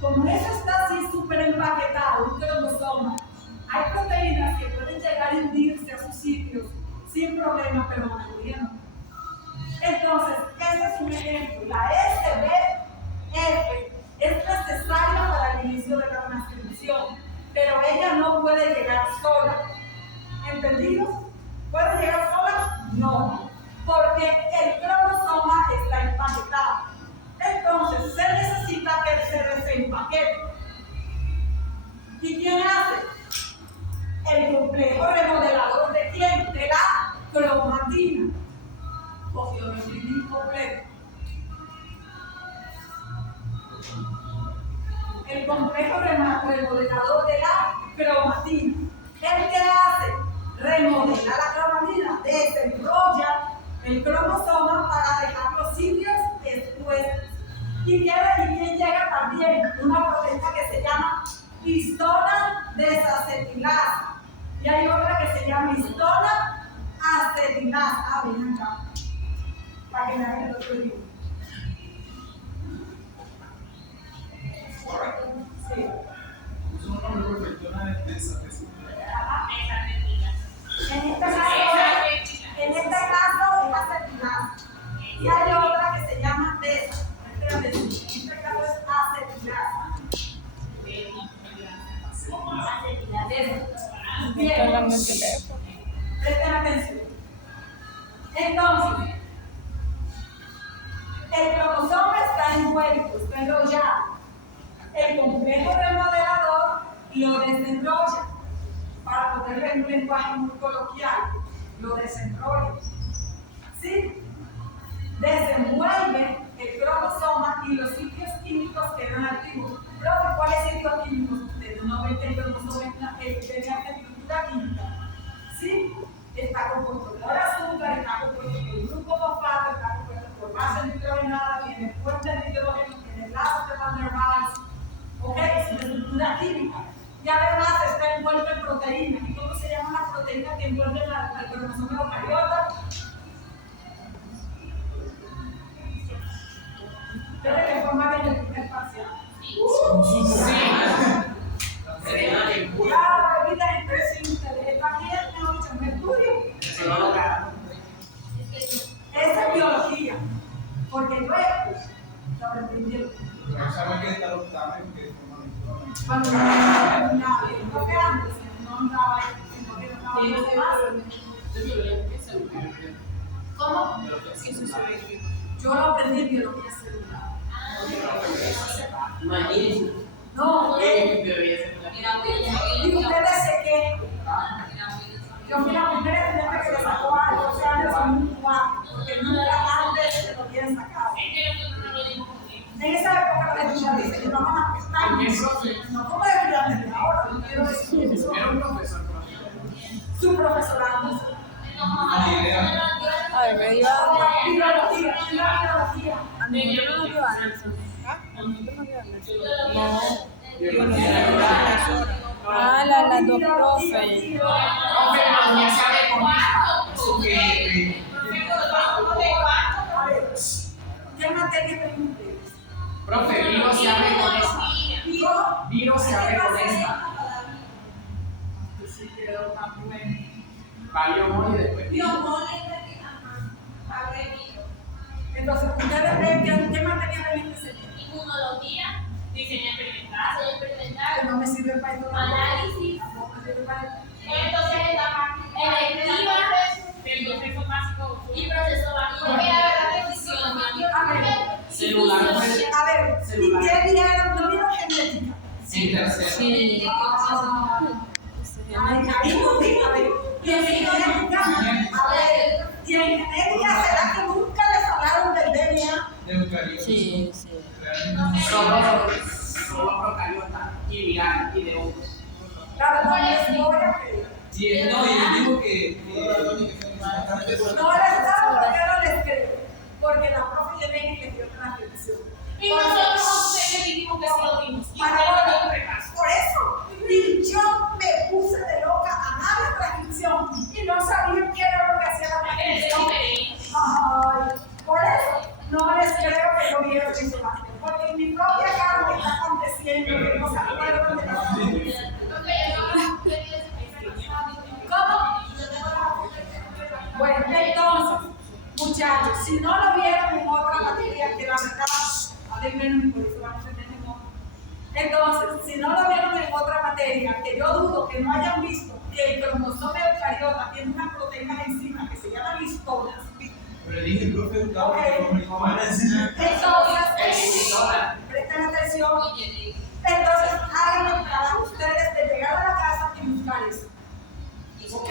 Como eso está así súper empaquetado, un cromosoma, hay proteínas que pueden llegar a hundirse a sus sitios sin problema, pero la mayoría no. Entonces, este es un ejemplo. La SBF es necesaria para el inicio de la transcripción, pero ella no puede llegar sola. ¿Entendido? ¿Puede llegar sola? No, porque el cromosoma está empaquetado. Entonces, se necesita que se desempaquete. ¿Y quién hace? El complejo remodelador de quién? De la cromatina. Osteoretrina incompleto. El complejo remodelador de la cromatina. ¿El que hace? Remodela la cromatina, desenrolla el cromosoma para dejar los sitios expuestos. Y quién llega también una proteína que se llama histona desacetilasa. Y hay otra que se llama histona acetilasa. Ah, ven acá. Para que me hagan el otro libro. Sí. Es un nombre perfecto, una defensa. En este caso es acetilasa. Y hay otra que se llama desa. En este caso es acetilasa. en el teléfono. Presten atención. Entonces, el cromosoma está envuelto, está enrollado. El complejo remodelador lo desenrolla. Para ponerlo en un lenguaje muy coloquial, lo desenrolla. ¿Sí? Desenvuelve el cromosoma y los sitios químicos quedan activos. Profe, ¿cuáles sitios químicos ustedes? ¿No ven que el cromosoma tiene estructura química? ¿Sí? Está compuesto por azúcar, está compuesto por grupo fosfato, está compuesto por base nitrogenada, tiene fuente de nitrógeno, tiene lazos de Van der Waals. ¿Ok? Es una estructura química. Y además está envuelto en proteínas. ¿Y cómo se llaman las proteínas que envuelven al cromosoma eucariota? Ustedes que forman en el primer parcial. Claro, evita el presente. También me dicho un estudio. Esa es biología. Porque luego lo aprendieron. ¿Saben qué está optando? Que es Cuando no antes, no andaba ahí, sino que no estaba los demás. ¿Cómo? Yo lo aprendí en biología celular. No, y ustedes se quejan. Yo fui la primera estudiante que le sacó a los 12 años en un cuarto, porque nunca antes se lo habían sacado. En esa época la estudiantes dicen que vamos a pestañas. No como estudiantes de ahora, no quiero decir eso. Era un profesor. Su profesorado. A ver, me dio Biología. a mí no me dio Anderson. A mí no me dio Anderson. No. Ah, las dos profes. Profe, la niña se abre con eso que A ver, ¿qué materia ven ustedes? profe, Viro se abre con esta. Viro se abre con esta. Sí, quedó tan bueno. Valió y después. Entonces, ustedes ven qué materia ven ustedes. Inmunología, Diseño experimental. Que no me sirve para esto. análisis, Tampoco me sirve para esto. entonces electiva Del proceso básico. y proceso Celular. A ver, ¿y qué vieron? ¿No vieron genética? Sí, tercero. Sí. Ahí no digo, a ver. Y en genética, a ver, y en genética, ¿será que nunca les hablaron del DNA? de eucariotas. Sí, sí. Solo procariota y viral y de hongos. La verdad es que no voy a creer. Sí, no, y yo digo que No les sabe por qué no les creo. Porque la profe ya viene y les dio transcripción. Y nosotros a ustedes dijimos que sí lo dimos. Y Para ustedes no ahora, repaso. por eso. Y yo me puse de loca a dar la transcripción y no sabía qué era lo que hacía la Es transcripción. diferente. Ay, por eso no les creo que lo vieron en su parte. Porque en mi propia cara me está aconteciendo que no se acuerdan de la transcripción. ¿Cómo? Bueno, entonces, muchachos, si no lo vieron en otra materia, que la verdad, al menos por eso van a entender mejor. Entonces, si no lo vieron en otra materia, que yo dudo que no hayan visto que el cromosoma eucariota tiene unas proteínas encima que se llaman histonas. pero dije el profe Gustavo que no me iba a enseñar. Entonces, presten atención. Entonces, hagan el trabajo ustedes de llegar a la casa y buscar eso. ¿Ok?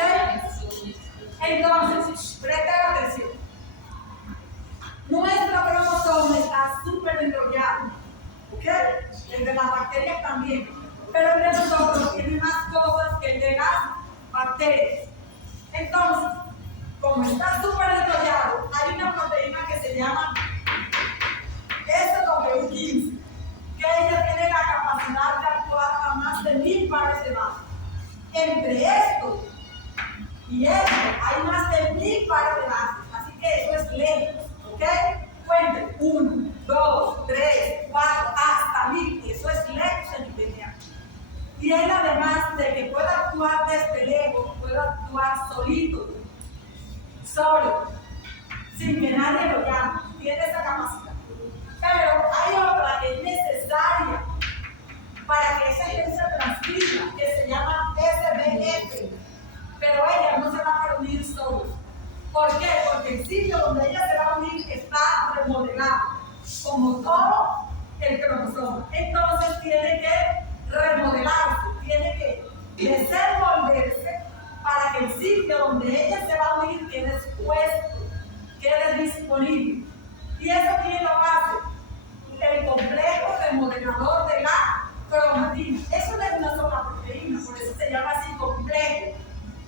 Entonces, presten atención. Nuestro cromosoma está súper enrollado. ¿Ok? El de las bacterias también. Pero el de nosotros tiene más cosas que el de las bacterias. Entonces, como está súper enrollado, hay una proteína que se llama SW15, que ella tiene la capacidad de actuar a más de 1000 pares de bases. Entre esto y esto hay más de 1000 pares de bases, así que eso es lejos, ¿ok? Cuenten, 1, 2, 3, 4, hasta 1000, eso es lejos en el DNA. Y él además de que pueda actuar desde lejos, puede actuar solito, solo, sin que nadie lo llame, tiene esa capacidad. Pero hay otra que es necesaria para que ese gen se transcriba, que se llama SBF. cromatina. Eso no es una sola proteína, por eso se llama así complejo.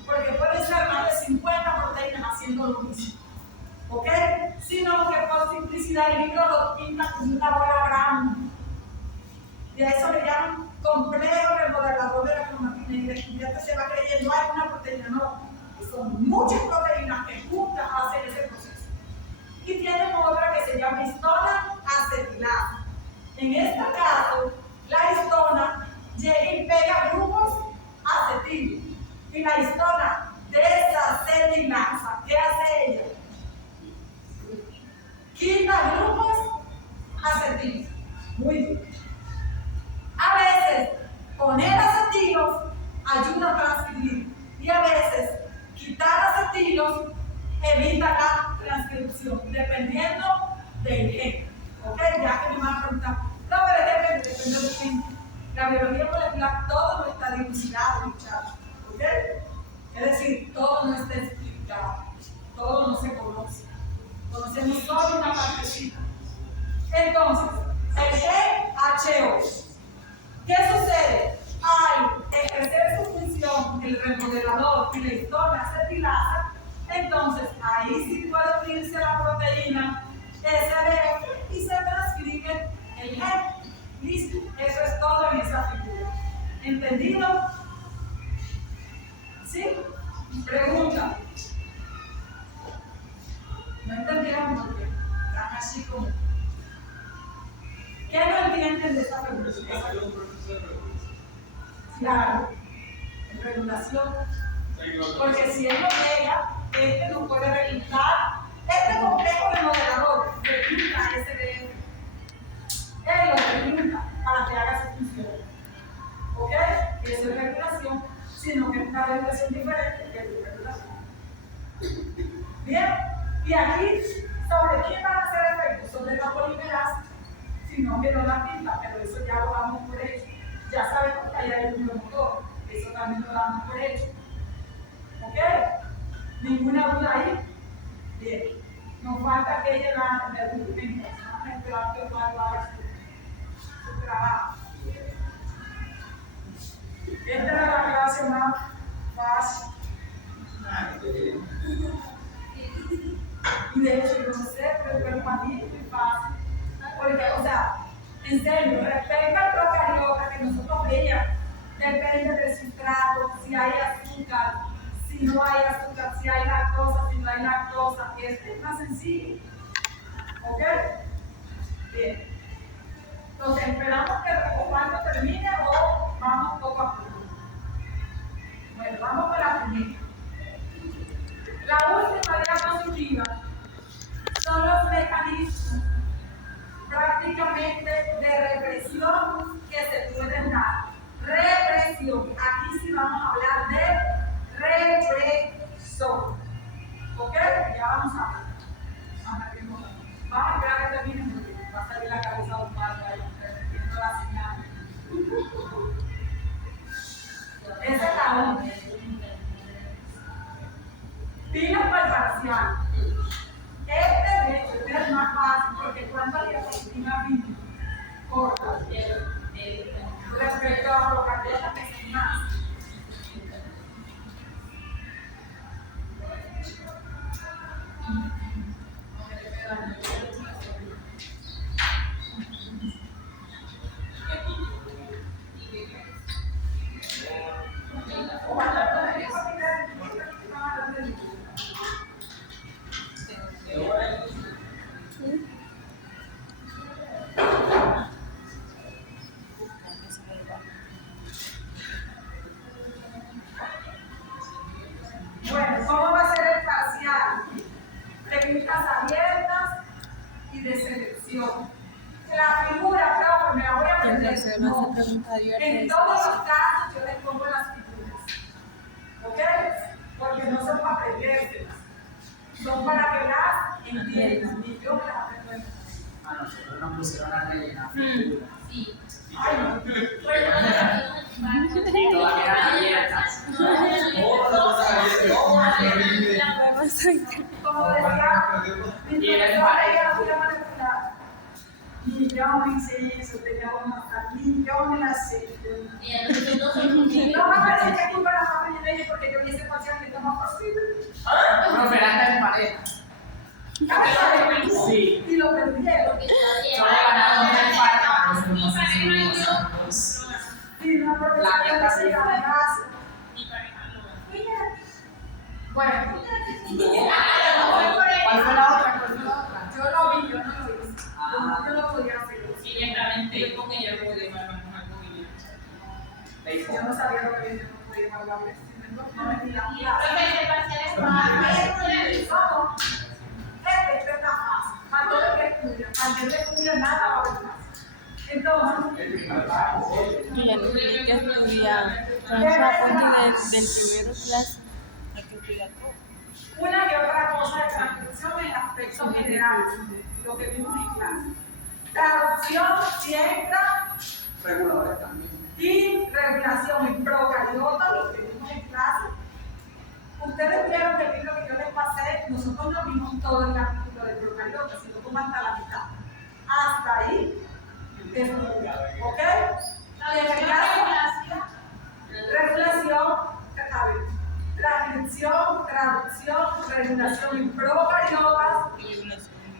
Porque pueden ser más de 50 proteínas haciendo lo mismo. ¿Ok? Sino que por simplicidad el libro lo pinta como una bola grande. Y a eso le llaman complejo remodelador de la cromatina. Y el estudiante se va creyendo, hay una proteína. No, son muchas proteínas que juntas hacen ese proceso. Y tienen otra que se llama histona acetilasa. En este caso, la histona llega y pega grupos acetilos. Y la histona desacetilasa, ¿qué hace ella? Quita grupos acetilos. Muy bien. A veces, poner acetilos ayuda a transcribir. Y a veces, quitar acetilos evita la transcripción, dependiendo del gen. ¿Ok? Ya que me van a preguntar, no, pero depende del gen. La biología molecular, todo no está dilucidado, muchachos. ¿Ok? Es decir, todo no está explicado, todo no se conoce. Conocemos solo una partecita. Entonces, el GHO. ¿Qué sucede? Al ejercer su función, el remodelador y la histona acetilasa, entonces ahí sí puede unirse a la proteína SBF y se transcribe el gen. Listo, eso es todo en esa figura. ¿Entendido? ¿Sí? Pregunta. ¿No entendieron por qué? Están así como. ¿Qué no entienden de esta pregunta? Claro, regulación. Porque si él no llega, este no puede reclutar. Este complejo de modelador recluta SBF. Él lo recluta para que haga su función. ¿Ok? Eso es regulación, sino que es una regulación diferente que es regulación. Bien, y aquí, ¿sobre quién van a hacer efectos? Sobre la polimerasa, sino que no la pinta, pero eso ya lo damos por hecho. Ya sabemos que ahí hay un motor, eso también lo damos por hecho. ¿Ok? ¿Ninguna duda ahí? Bien. Nos falta que ella la documentación. Vamos a esperar que Osvaldo haga su trabajo. Esta era la clase más fácil. Y de hecho, yo no sé, pero para mí es muy fácil. Porque, o sea, en serio, respecto al procariota que nosotros veíamos, depende del sustrato, si hay azúcar, si no hay azúcar, si hay lactosa, si no hay lactosa. Este es más sencillo. ¿Ok? Bien. Entonces, esperamos que Osvaldo termine o vamos poco a poco. Bueno, vamos con la primera. La última diapositiva son los mecanismos prácticamente de represión que se pueden dar. Represión. Aquí sí vamos a hablar de represor. ¿Ok? Ya vamos a ver. Vamos a esperar que termine porque va a salir la cabeza de un padre ahí, viendo la señal. Esa es la 1. Pilas para el parcial. De hecho, es más fácil porque cuántas diapositivas vimos cortas respecto a procariotas que son más. Bueno, ¿cómo va a ser el parcial? Preguntas abiertas y de selección. La figura, profe, me la voy a aprender. No. En todos los casos yo les pongo las figuras. ¿Ok? Porque no son para aprendérselas. Son para que las entiendan. Y yo me las aprendo. A nosotros nos pusieron a rellenar. Sí. Ay, no. Y todas quedan abiertas. Como decía, mi profesora ella hacía manipular. Y yo me enseñé eso, tenía una yo me la sé. Mira, nosotros no somos No me parece que tú me la familia de ella porque yo hice concierto más posible. Profe, era en pareja. Sí. Y lo perdieron. porque todavía Solo ganaron en pareja. Pero Mi no sé pareja si y los yo santos. no ganamos. Y no porque La sabía neta que sí se iba a fue. dejar. Mi pareja no ganó. Bueno, ¿Cuál fue la otra? ¿Cuál fue la otra? yo lo vi, yo no lo hice. Yo no podía hacer eso. Y lentamente con ella no puede manejar algo y Yo no sabía lo que yo no podía hablar. No me di la clase. Profe, ese parcial es Vamos. Esto está fácil. Para todo el que estudia. Para el que no estudia nada va a ver fácil. Entonces, Y la niña que estudia Francia Fuente del primero clase, hay que estudiar todo. una y otra cosa de transcripción en aspectos generales, lo que vimos en clase. Traducción siempre Reguladores también. y regulación en procariota, lo que vimos en clase. Ustedes vieron que el libro que yo les pasé, nosotros no vimos todo el capítulo de procariota, sino como hasta la mitad. Hasta ahí, ¿ok? En el caso, regulación, a ver, transcripción, traducción, regulación en procariotas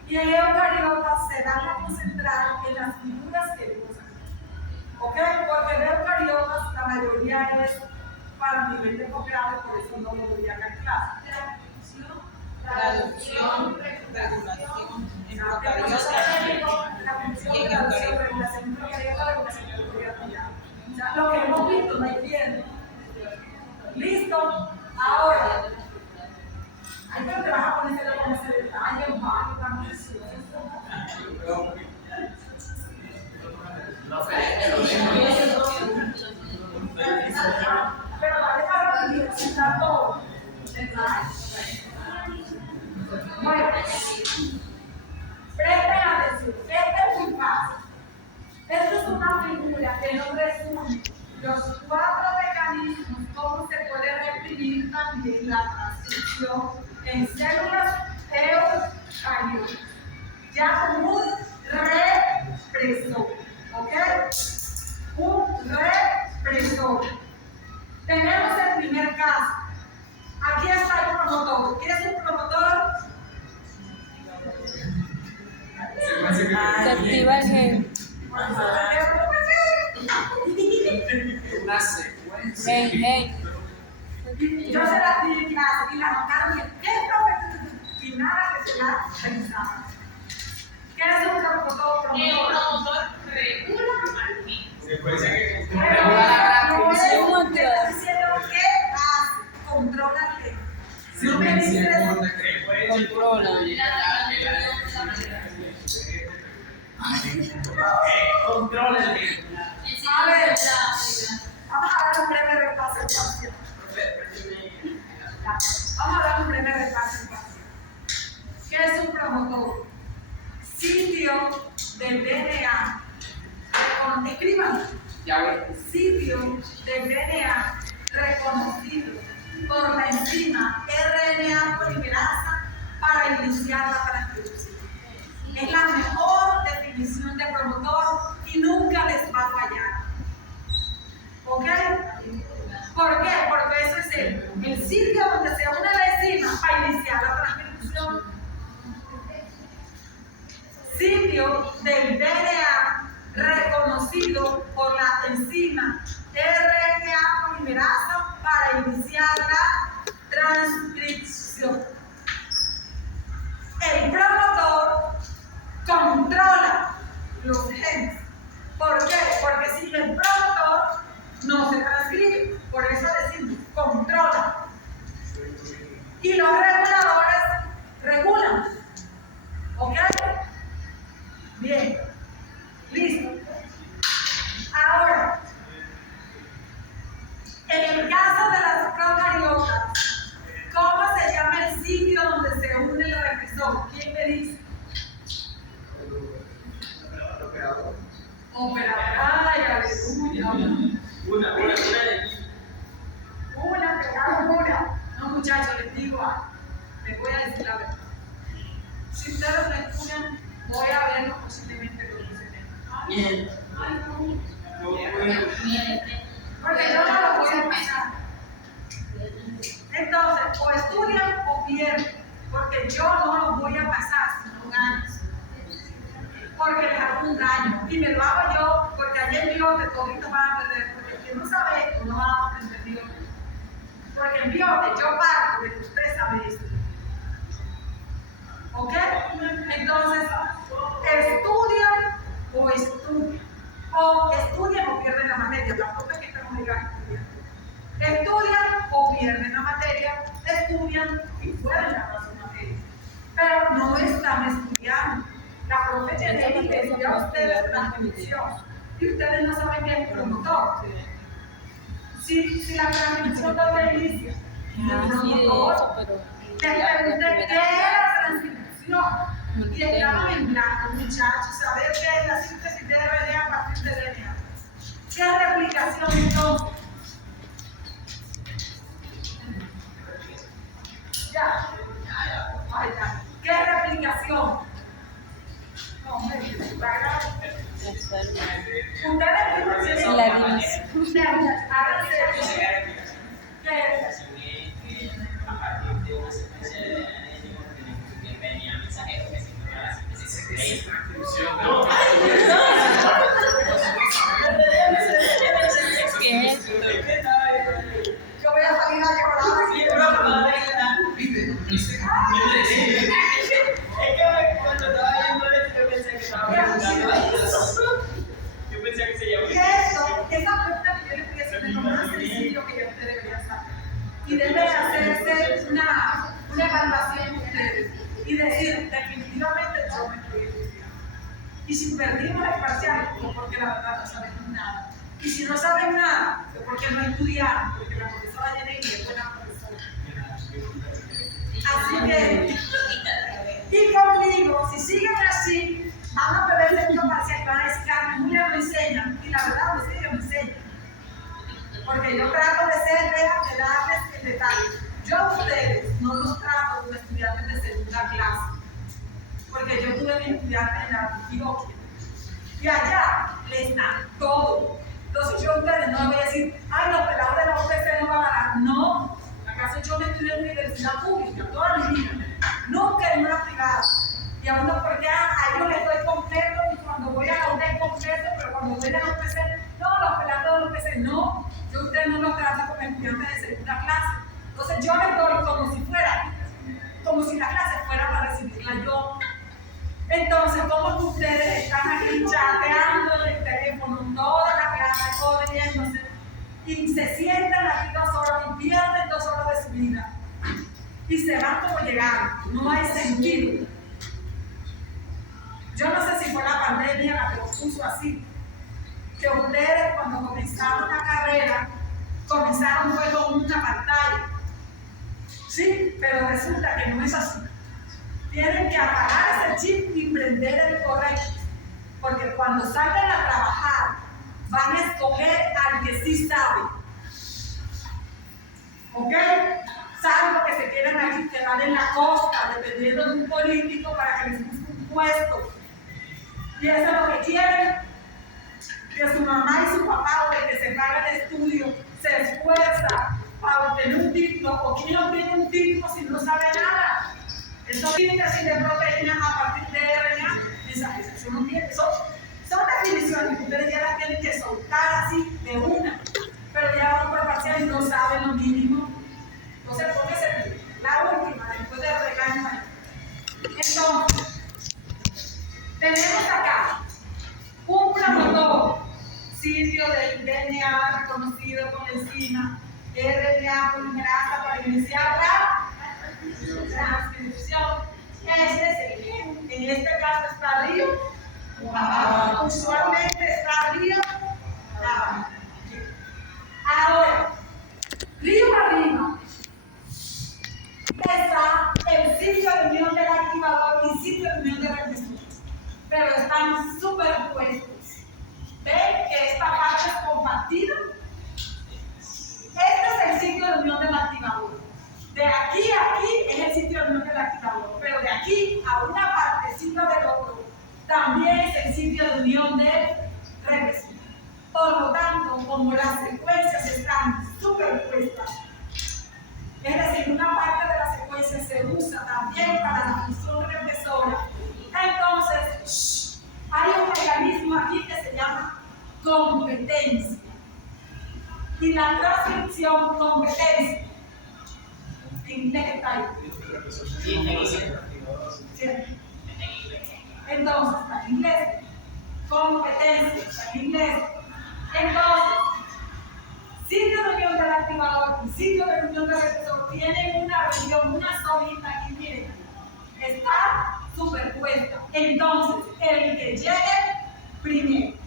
y en eucariotas se van a concentrar en las figuras que vimos aquí. ¿Ok? Porque en eucariotas la mayoría es para nivel de posgrado, por eso no lo voy a dar en clase. Traducción, regulación, en procariota y en eucariota. Lo que hemos visto, no entiendo. ¿Listo? Ahora, hay que te vas a poner con ese detalle, un baño tan precioso. Pero va a dejar de necesitar todo. ¿Verdad? Bueno, presten atención. Este es muy fácil. Esta es una figura que nos resume los 4 mecanismos, cómo se puede reprimir también la transcripción en células eucariotas. Ya como un represor. ¿Ok? Un represor. Tenemos el primer caso. Aquí está el promotor. ¿Qué es un promotor? Se activa el gen. Una secuencia. Hey. Yo se la di en clase y la anotaron y ¿qué profe? Y nada que se la pensaba. ¿Qué es un promotor? el promotor regula al fin. Secuencia que Pero no es un te estoy diciendo qué hace, controla qué. No me dices. Controla. Contrólate. A ver, vamos a dar un breve repaso en pasión. Vamos a dar un breve repaso en pasión. ¿Qué es un promotor? Sitio del DNA. Escriban. Ya ves. Sitio del DNA reconocido por la enzima RNA polimerasa para iniciar la transcripción. Es la mejor definición de promotor y nunca les va a fallar. ¿Ok? ¿Por qué? Porque eso es el sitio donde se une la enzima para iniciar la transcripción. Sitio del DNA reconocido por la enzima RNA polimerasa para iniciar la transcripción. El promotor controla los genes. ¿Por qué? Porque sin el promotor no se transcribe. Por eso decimos controla. Y los reguladores regulan. ¿Ok? Bien. Listo. Ahora, en el caso de las procariotas, ¿cómo se llama el sitio donde se une el represor? ¿Quién me dice? Operador. Ay, aleluya. Una de Una. No, muchachos, les digo algo. Les voy a decir la verdad. Si ustedes lo estudian, voy a verlo posiblemente lo que se Porque yo no lo voy a pasar. Entonces, o estudian o pierden, porque yo no lo voy a pasar si no gano. Porque les hago un daño. Y me lo hago yo, porque allá en Biote toditos van a aprender. Porque el que no sabe esto no va a aprender Biote. Porque en Biote yo parto de que usted sabe esto. ¿Ok? Entonces, estudian o estudian. O estudian o pierden la materia. Tampoco es que estamos ligados a estudiar. Estudian o pierden la materia, estudian y pueden ganar su materia. Pero no están estudiando. La profe Jenny les dio a ustedes transmisión y ustedes no saben qué es promotor. Si la transmisión no te inicia, el promotor, les pregunté qué era transcripción y estaban en blanco, muchachos, saber qué es la síntesis de RNA a partir de DNA. ¿Qué es replicación entonces? Ya. ¿Qué es replicación? No, ustedes La división. háganse A partir de una secuencia de DNA que venía mensajero que se encuentra la síntesis ¿Qué es esto? yo voy a salir a llorar. cuando estaba viendo esto yo pensé que estaba preguntando yo pensé que se Y llamaba eso, esa pregunta que yo les voy a hacer es lo más sencillo que ya ustedes deberían saber. Y debe hacerse una evaluación de ustedes y decir, definitivamente yo me estoy estudiando. Y si perdimos el parcial, es porque la verdad no sabemos nada. Y si no saben nada, es porque no estudiaron, porque la profesora Jenny es buena profesora. Así que, y conmigo, si siguen así, van a perder el segundo parcial, van a decir que Julia me enseña, y la verdad no es que ella me enseña. Porque yo trato de ser real, de darles el detalle. Yo a ustedes no los trato como estudiantes de segunda clase, porque yo tuve mis estudiantes en la Antioquia. Y allá les dan todo. Entonces yo a ustedes no les voy a decir, ay, los pelados de la UPC no van a dar. No, acaso yo me estudié en universidad pública toda mi vida, nunca en una privada. Y a uno porque a ellos les doy completo y cuando voy a la UNED completo, pero cuando voy a la UPC, no, los pelados de la UPC no. Yo a ustedes no los trato como estudiantes de segunda clase. Entonces yo les doy como si la clase fuera para recibirla yo. Entonces, como que ustedes están aquí chateando en el teléfono toda la clase, corriéndose, y se sientan aquí 2 horas y pierden 2 horas de su vida. Y se van como llegaron, no hay sentido. Yo no sé si fue la pandemia la que los puso así, que ustedes cuando comenzaron la carrera, comenzaron fue con una pantalla. Sí, pero resulta que no es así. Tienen que apagar ese chip y prender el correcto, porque cuando salgan a trabajar van a escoger al que sí sabe. ¿Ok? Salvo que se quieran aquí quedar en la costa, dependiendo de un político para que les busque un puesto. Y eso es lo que quieren, que su mamá y su papá o el que se paga el estudio se esfuerza para obtener un título, o quien no tiene un título si no sabe nada. Esos síntesis de proteínas a partir de RNA, eso no tiene, son definiciones que ustedes ya las tienen que soltar así de una, pero ya van por parcial y no saben lo mínimo. Entonces, póngase la última, después de regañar. Entonces, tenemos acá un promotor, sitio del DNA reconocido por enzima, RNA polimerasa para iniciar la transcripción. Este es el gen. En este caso está arriba. Usualmente está arriba. Ahora, arriba está el sitio de unión del activador y sitio de unión del represor. Pero están superpuestos. ¿Ven que esta parte es compartida? Este es el sitio de unión del activador. De aquí a aquí es el sitio de unión del activador, pero de aquí a una partecita del otro también es el sitio de unión del represor. Por lo tanto, como las secuencias están superpuestas, es decir, una parte de la secuencia se usa también para la función represora, entonces hay un mecanismo aquí que se llama competencia. Y la transcripción, competencia. En inglés está ahí. ¿Cierto? Entonces, está en inglés. Competencia, está en inglés. Entonces, sitio de unión del activador y sitio de unión del represor tienen una reunión, una solita aquí, miren, está superpuesta. Entonces, el que llegue primero.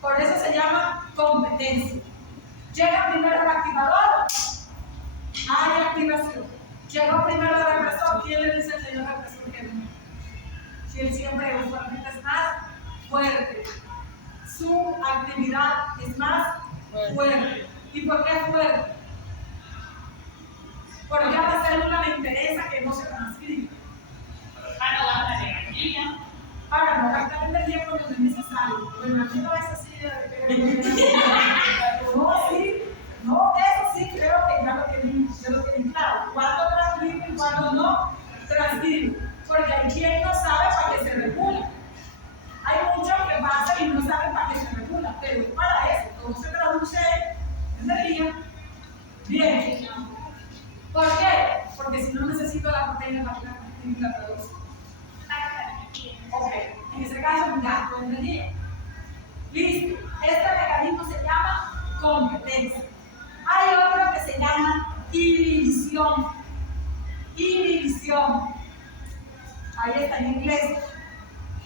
Por eso se llama competencia. Llega primero el activador, hay activación. Llegó primero el represor, ¿quién le dice al señor represor que no? Si él siempre usualmente es más fuerte. Su actividad es más fuerte. ¿Y por qué es fuerte? Porque a la célula le interesa que no se transcriba. Para no gastar energía. Para no gastar energía cuando no es necesario. Bueno, a mí no es así no, sí, no, eso sí creo que ya lo tienen claro. Cuando transcribo y cuando no transcribo. Porque hay quien no sabe para qué se regula. Hay muchos que pasan y no saben para qué se regula, pero es para eso, todo se traduce en energía. Bien. ¿Por qué? Porque si no necesito la proteína para que la traduzca. Ok, en ese caso un gasto de energía. Listo. Este mecanismo se llama competencia. Hay otro que se llama inhibición. Inhibición. Ahí está en inglés.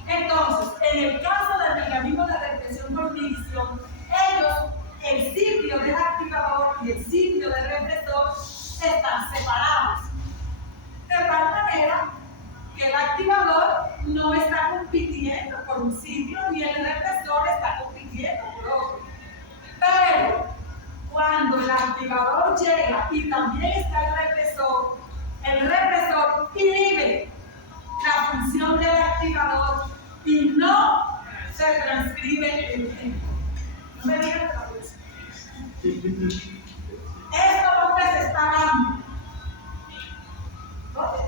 Entonces, en el caso del mecanismo de represión por inhibición, ellos, el sitio del activador y el sitio del represor están separados. De tal manera que el activador no está compitiendo por un sitio ni el represor está compitiendo por otro. Pero cuando el activador llega y también está el represor inhibe la función del activador y no se transcribe el gen. No me digan otra cosa. Esto es lo que se está dando. ¿Dónde?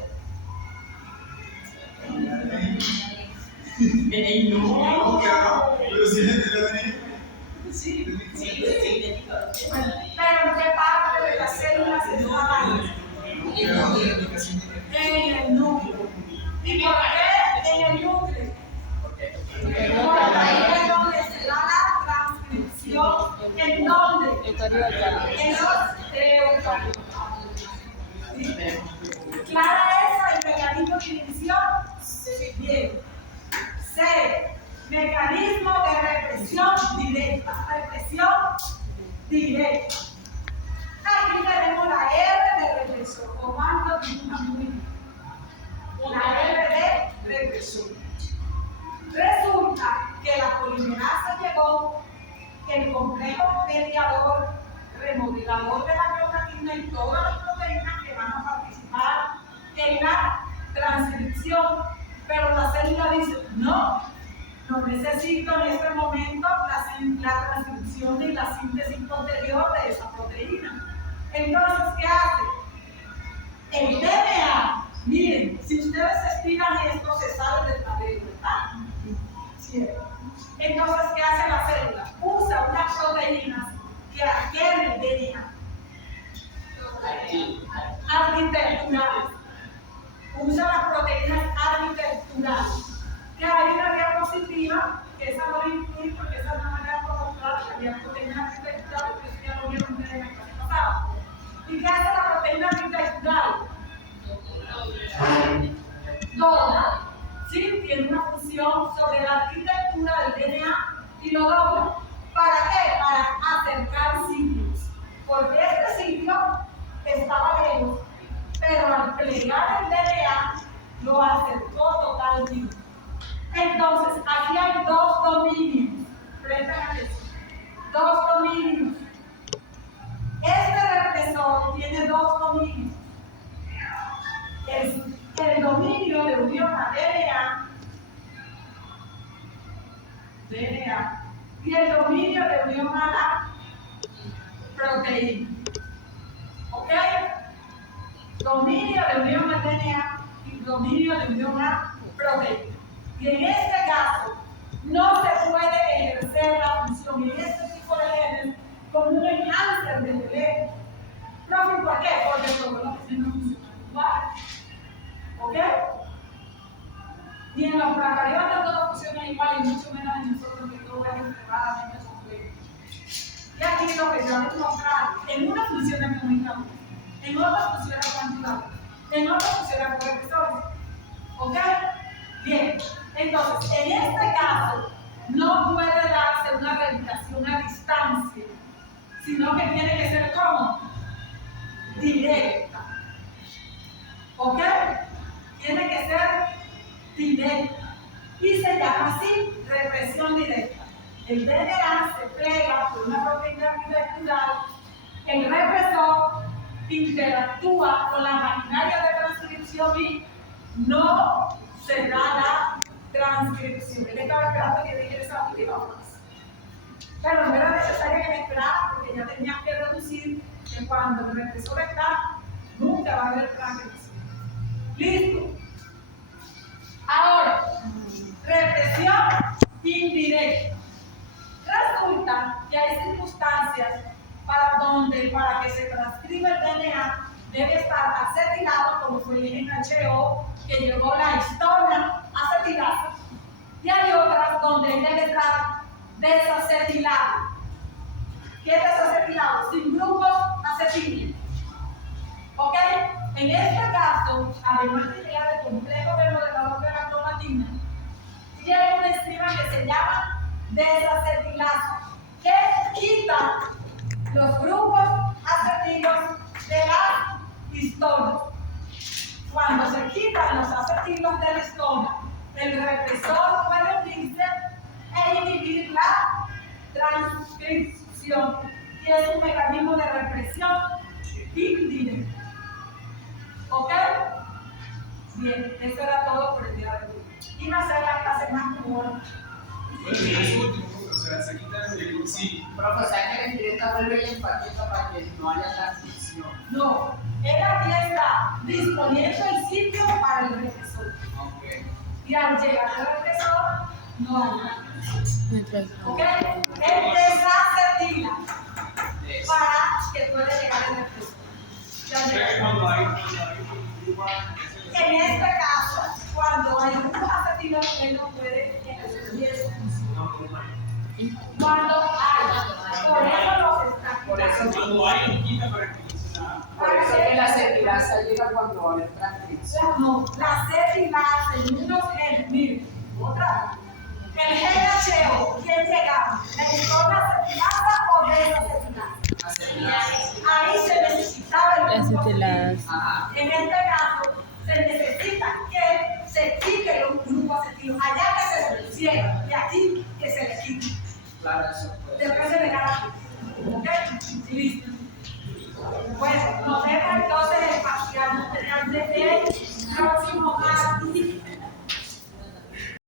Pero si le Pero ¿en qué parte de la célula se está dando? En el núcleo. ¿Y por qué en el núcleo? Porque ahí es donde se da la transcripción. ¿En dónde? En los eucariotas. ¿Clara esa el mecanismo de inhibición? Bien. C. Mecanismo de represión directa. Represión directa. Aquí tenemos la R de represor. Comando la R de represor. Resulta que la polimerasa llegó, el complejo mediador, remodelador de la cromatina y todas las proteínas que van a participar en la transcripción. Pero la célula dice, no necesito en este momento la transcripción ni la síntesis posterior de esa proteína. Entonces, ¿qué hace? El DNA, miren, si ustedes se fijan esto, se sale del tablero, ¿verdad? ¿Cierto? Entonces, ¿qué hace la célula? Usa unas proteínas que adquieren el DNA. Arquitecturales. Usa las proteínas arquitecturales. Que hay una diapositiva, que esa no la incluí porque esa no me la puedo mostrar, que había proteínas arquitecturales, que eso ya lo vieron ustedes en el caso pasado. ¿Y qué hace la proteína arquitectural? Dobla, ¿sí? Tiene una función sobre la arquitectura del DNA y lo dobla. ¿Para qué? Para acercar sitios. Porque este sitio estaba lejos, pero al plegar el DNA lo acercó totalmente. Entonces, aquí hay dos dominios. Presten atención. Dos dominios. Este represor tiene dos dominios. El dominio de unión a DNA dominio de unión a la proteína. ¿Ok? Dominio de unión al DNA y dominio de unión a proteína. Y en este caso, no se puede ejercer la función en este tipo de genes como un enhancer del DNA. Profe, ¿por qué? Porque todos los genes no funcionan igual. ¿Ok? Ni en los procariotas todo funciona igual y mucho menos en nosotros que todo es extremadamente complejo. Y aquí lo que yo voy a mostrar, en una funciona con indicadores, en otra funciona cuantitativa, en otra funciona con represores. ¿Ok? Bien, entonces, en este caso, no puede darse una rehabilitación a distancia, sino que tiene que ser como directa. ¿Ok? Tiene que ser directa. Y se llama así represión directa. El DNA se plega por una proteína molecular, el represor interactúa con la maquinaria de transcripción y no se da la transcripción. Él estaba esperando que dijera esa última frase. Pero no era necesario que me esperara porque ya tenía que reducir que cuando el represor está, nunca va a haber transcripción. ¿Listo? Ahora, represión indirecta. Resulta que hay circunstancias para que se transcriba el DNA debe estar acetilado, como fue el NHO, que llevó la histona acetilasa, y hay otras donde debe estar desacetilado. ¿Qué es desacetilado? Sin grupos acetil. ¿Ok? En este caso, además de llegar el complejo remodelador de la cromatina, tiene una enzima que se llama desacetilasa, que quita los grupos acetilos de la histona. Cuando se quitan los acetilos de la histona, el represor puede unirse e inhibir la transcripción, y es un mecanismo de represión indirecta. ¿Ok? Bien, eso era todo por el día de hoy. Iba a ser la clase más corta. Bueno, y es último, o sea, se quita el sí. Profe, o sea que el directa vuelve y empatiza para que no haya transmisión. No, él aquí está disponiendo el sitio para el represor. Ok. Y al llegar al represor, no hay nada. ¿Ok? Él desacetila para que pueda llegar al represor. Ya llegó. En este caso, cuando hay un acetilo, él no puede ejercer esa función. Cuando hay, por eso los está Por eso quitando. Cuando hay, lo quita para que no se nada. Por eso que la acetilasa llega cuando va a haber transcripción. No, la acetilasa en unos genes, miren, otra vez. El NHO, ¿quién llegaba? ¿La histona acetilasa o desacetilasa? Acetilasa. Ahí se necesitaba el grupo Acetilasa. Ajá. En este caso, se necesita que se quite los grupos acetilos. Allá que se le hicieron y aquí que se le quite. Claro, eso puede Después ser. se le gana. ¿Ok? Listo. Bueno, nos vemos entonces en el parcial material del próximo martes.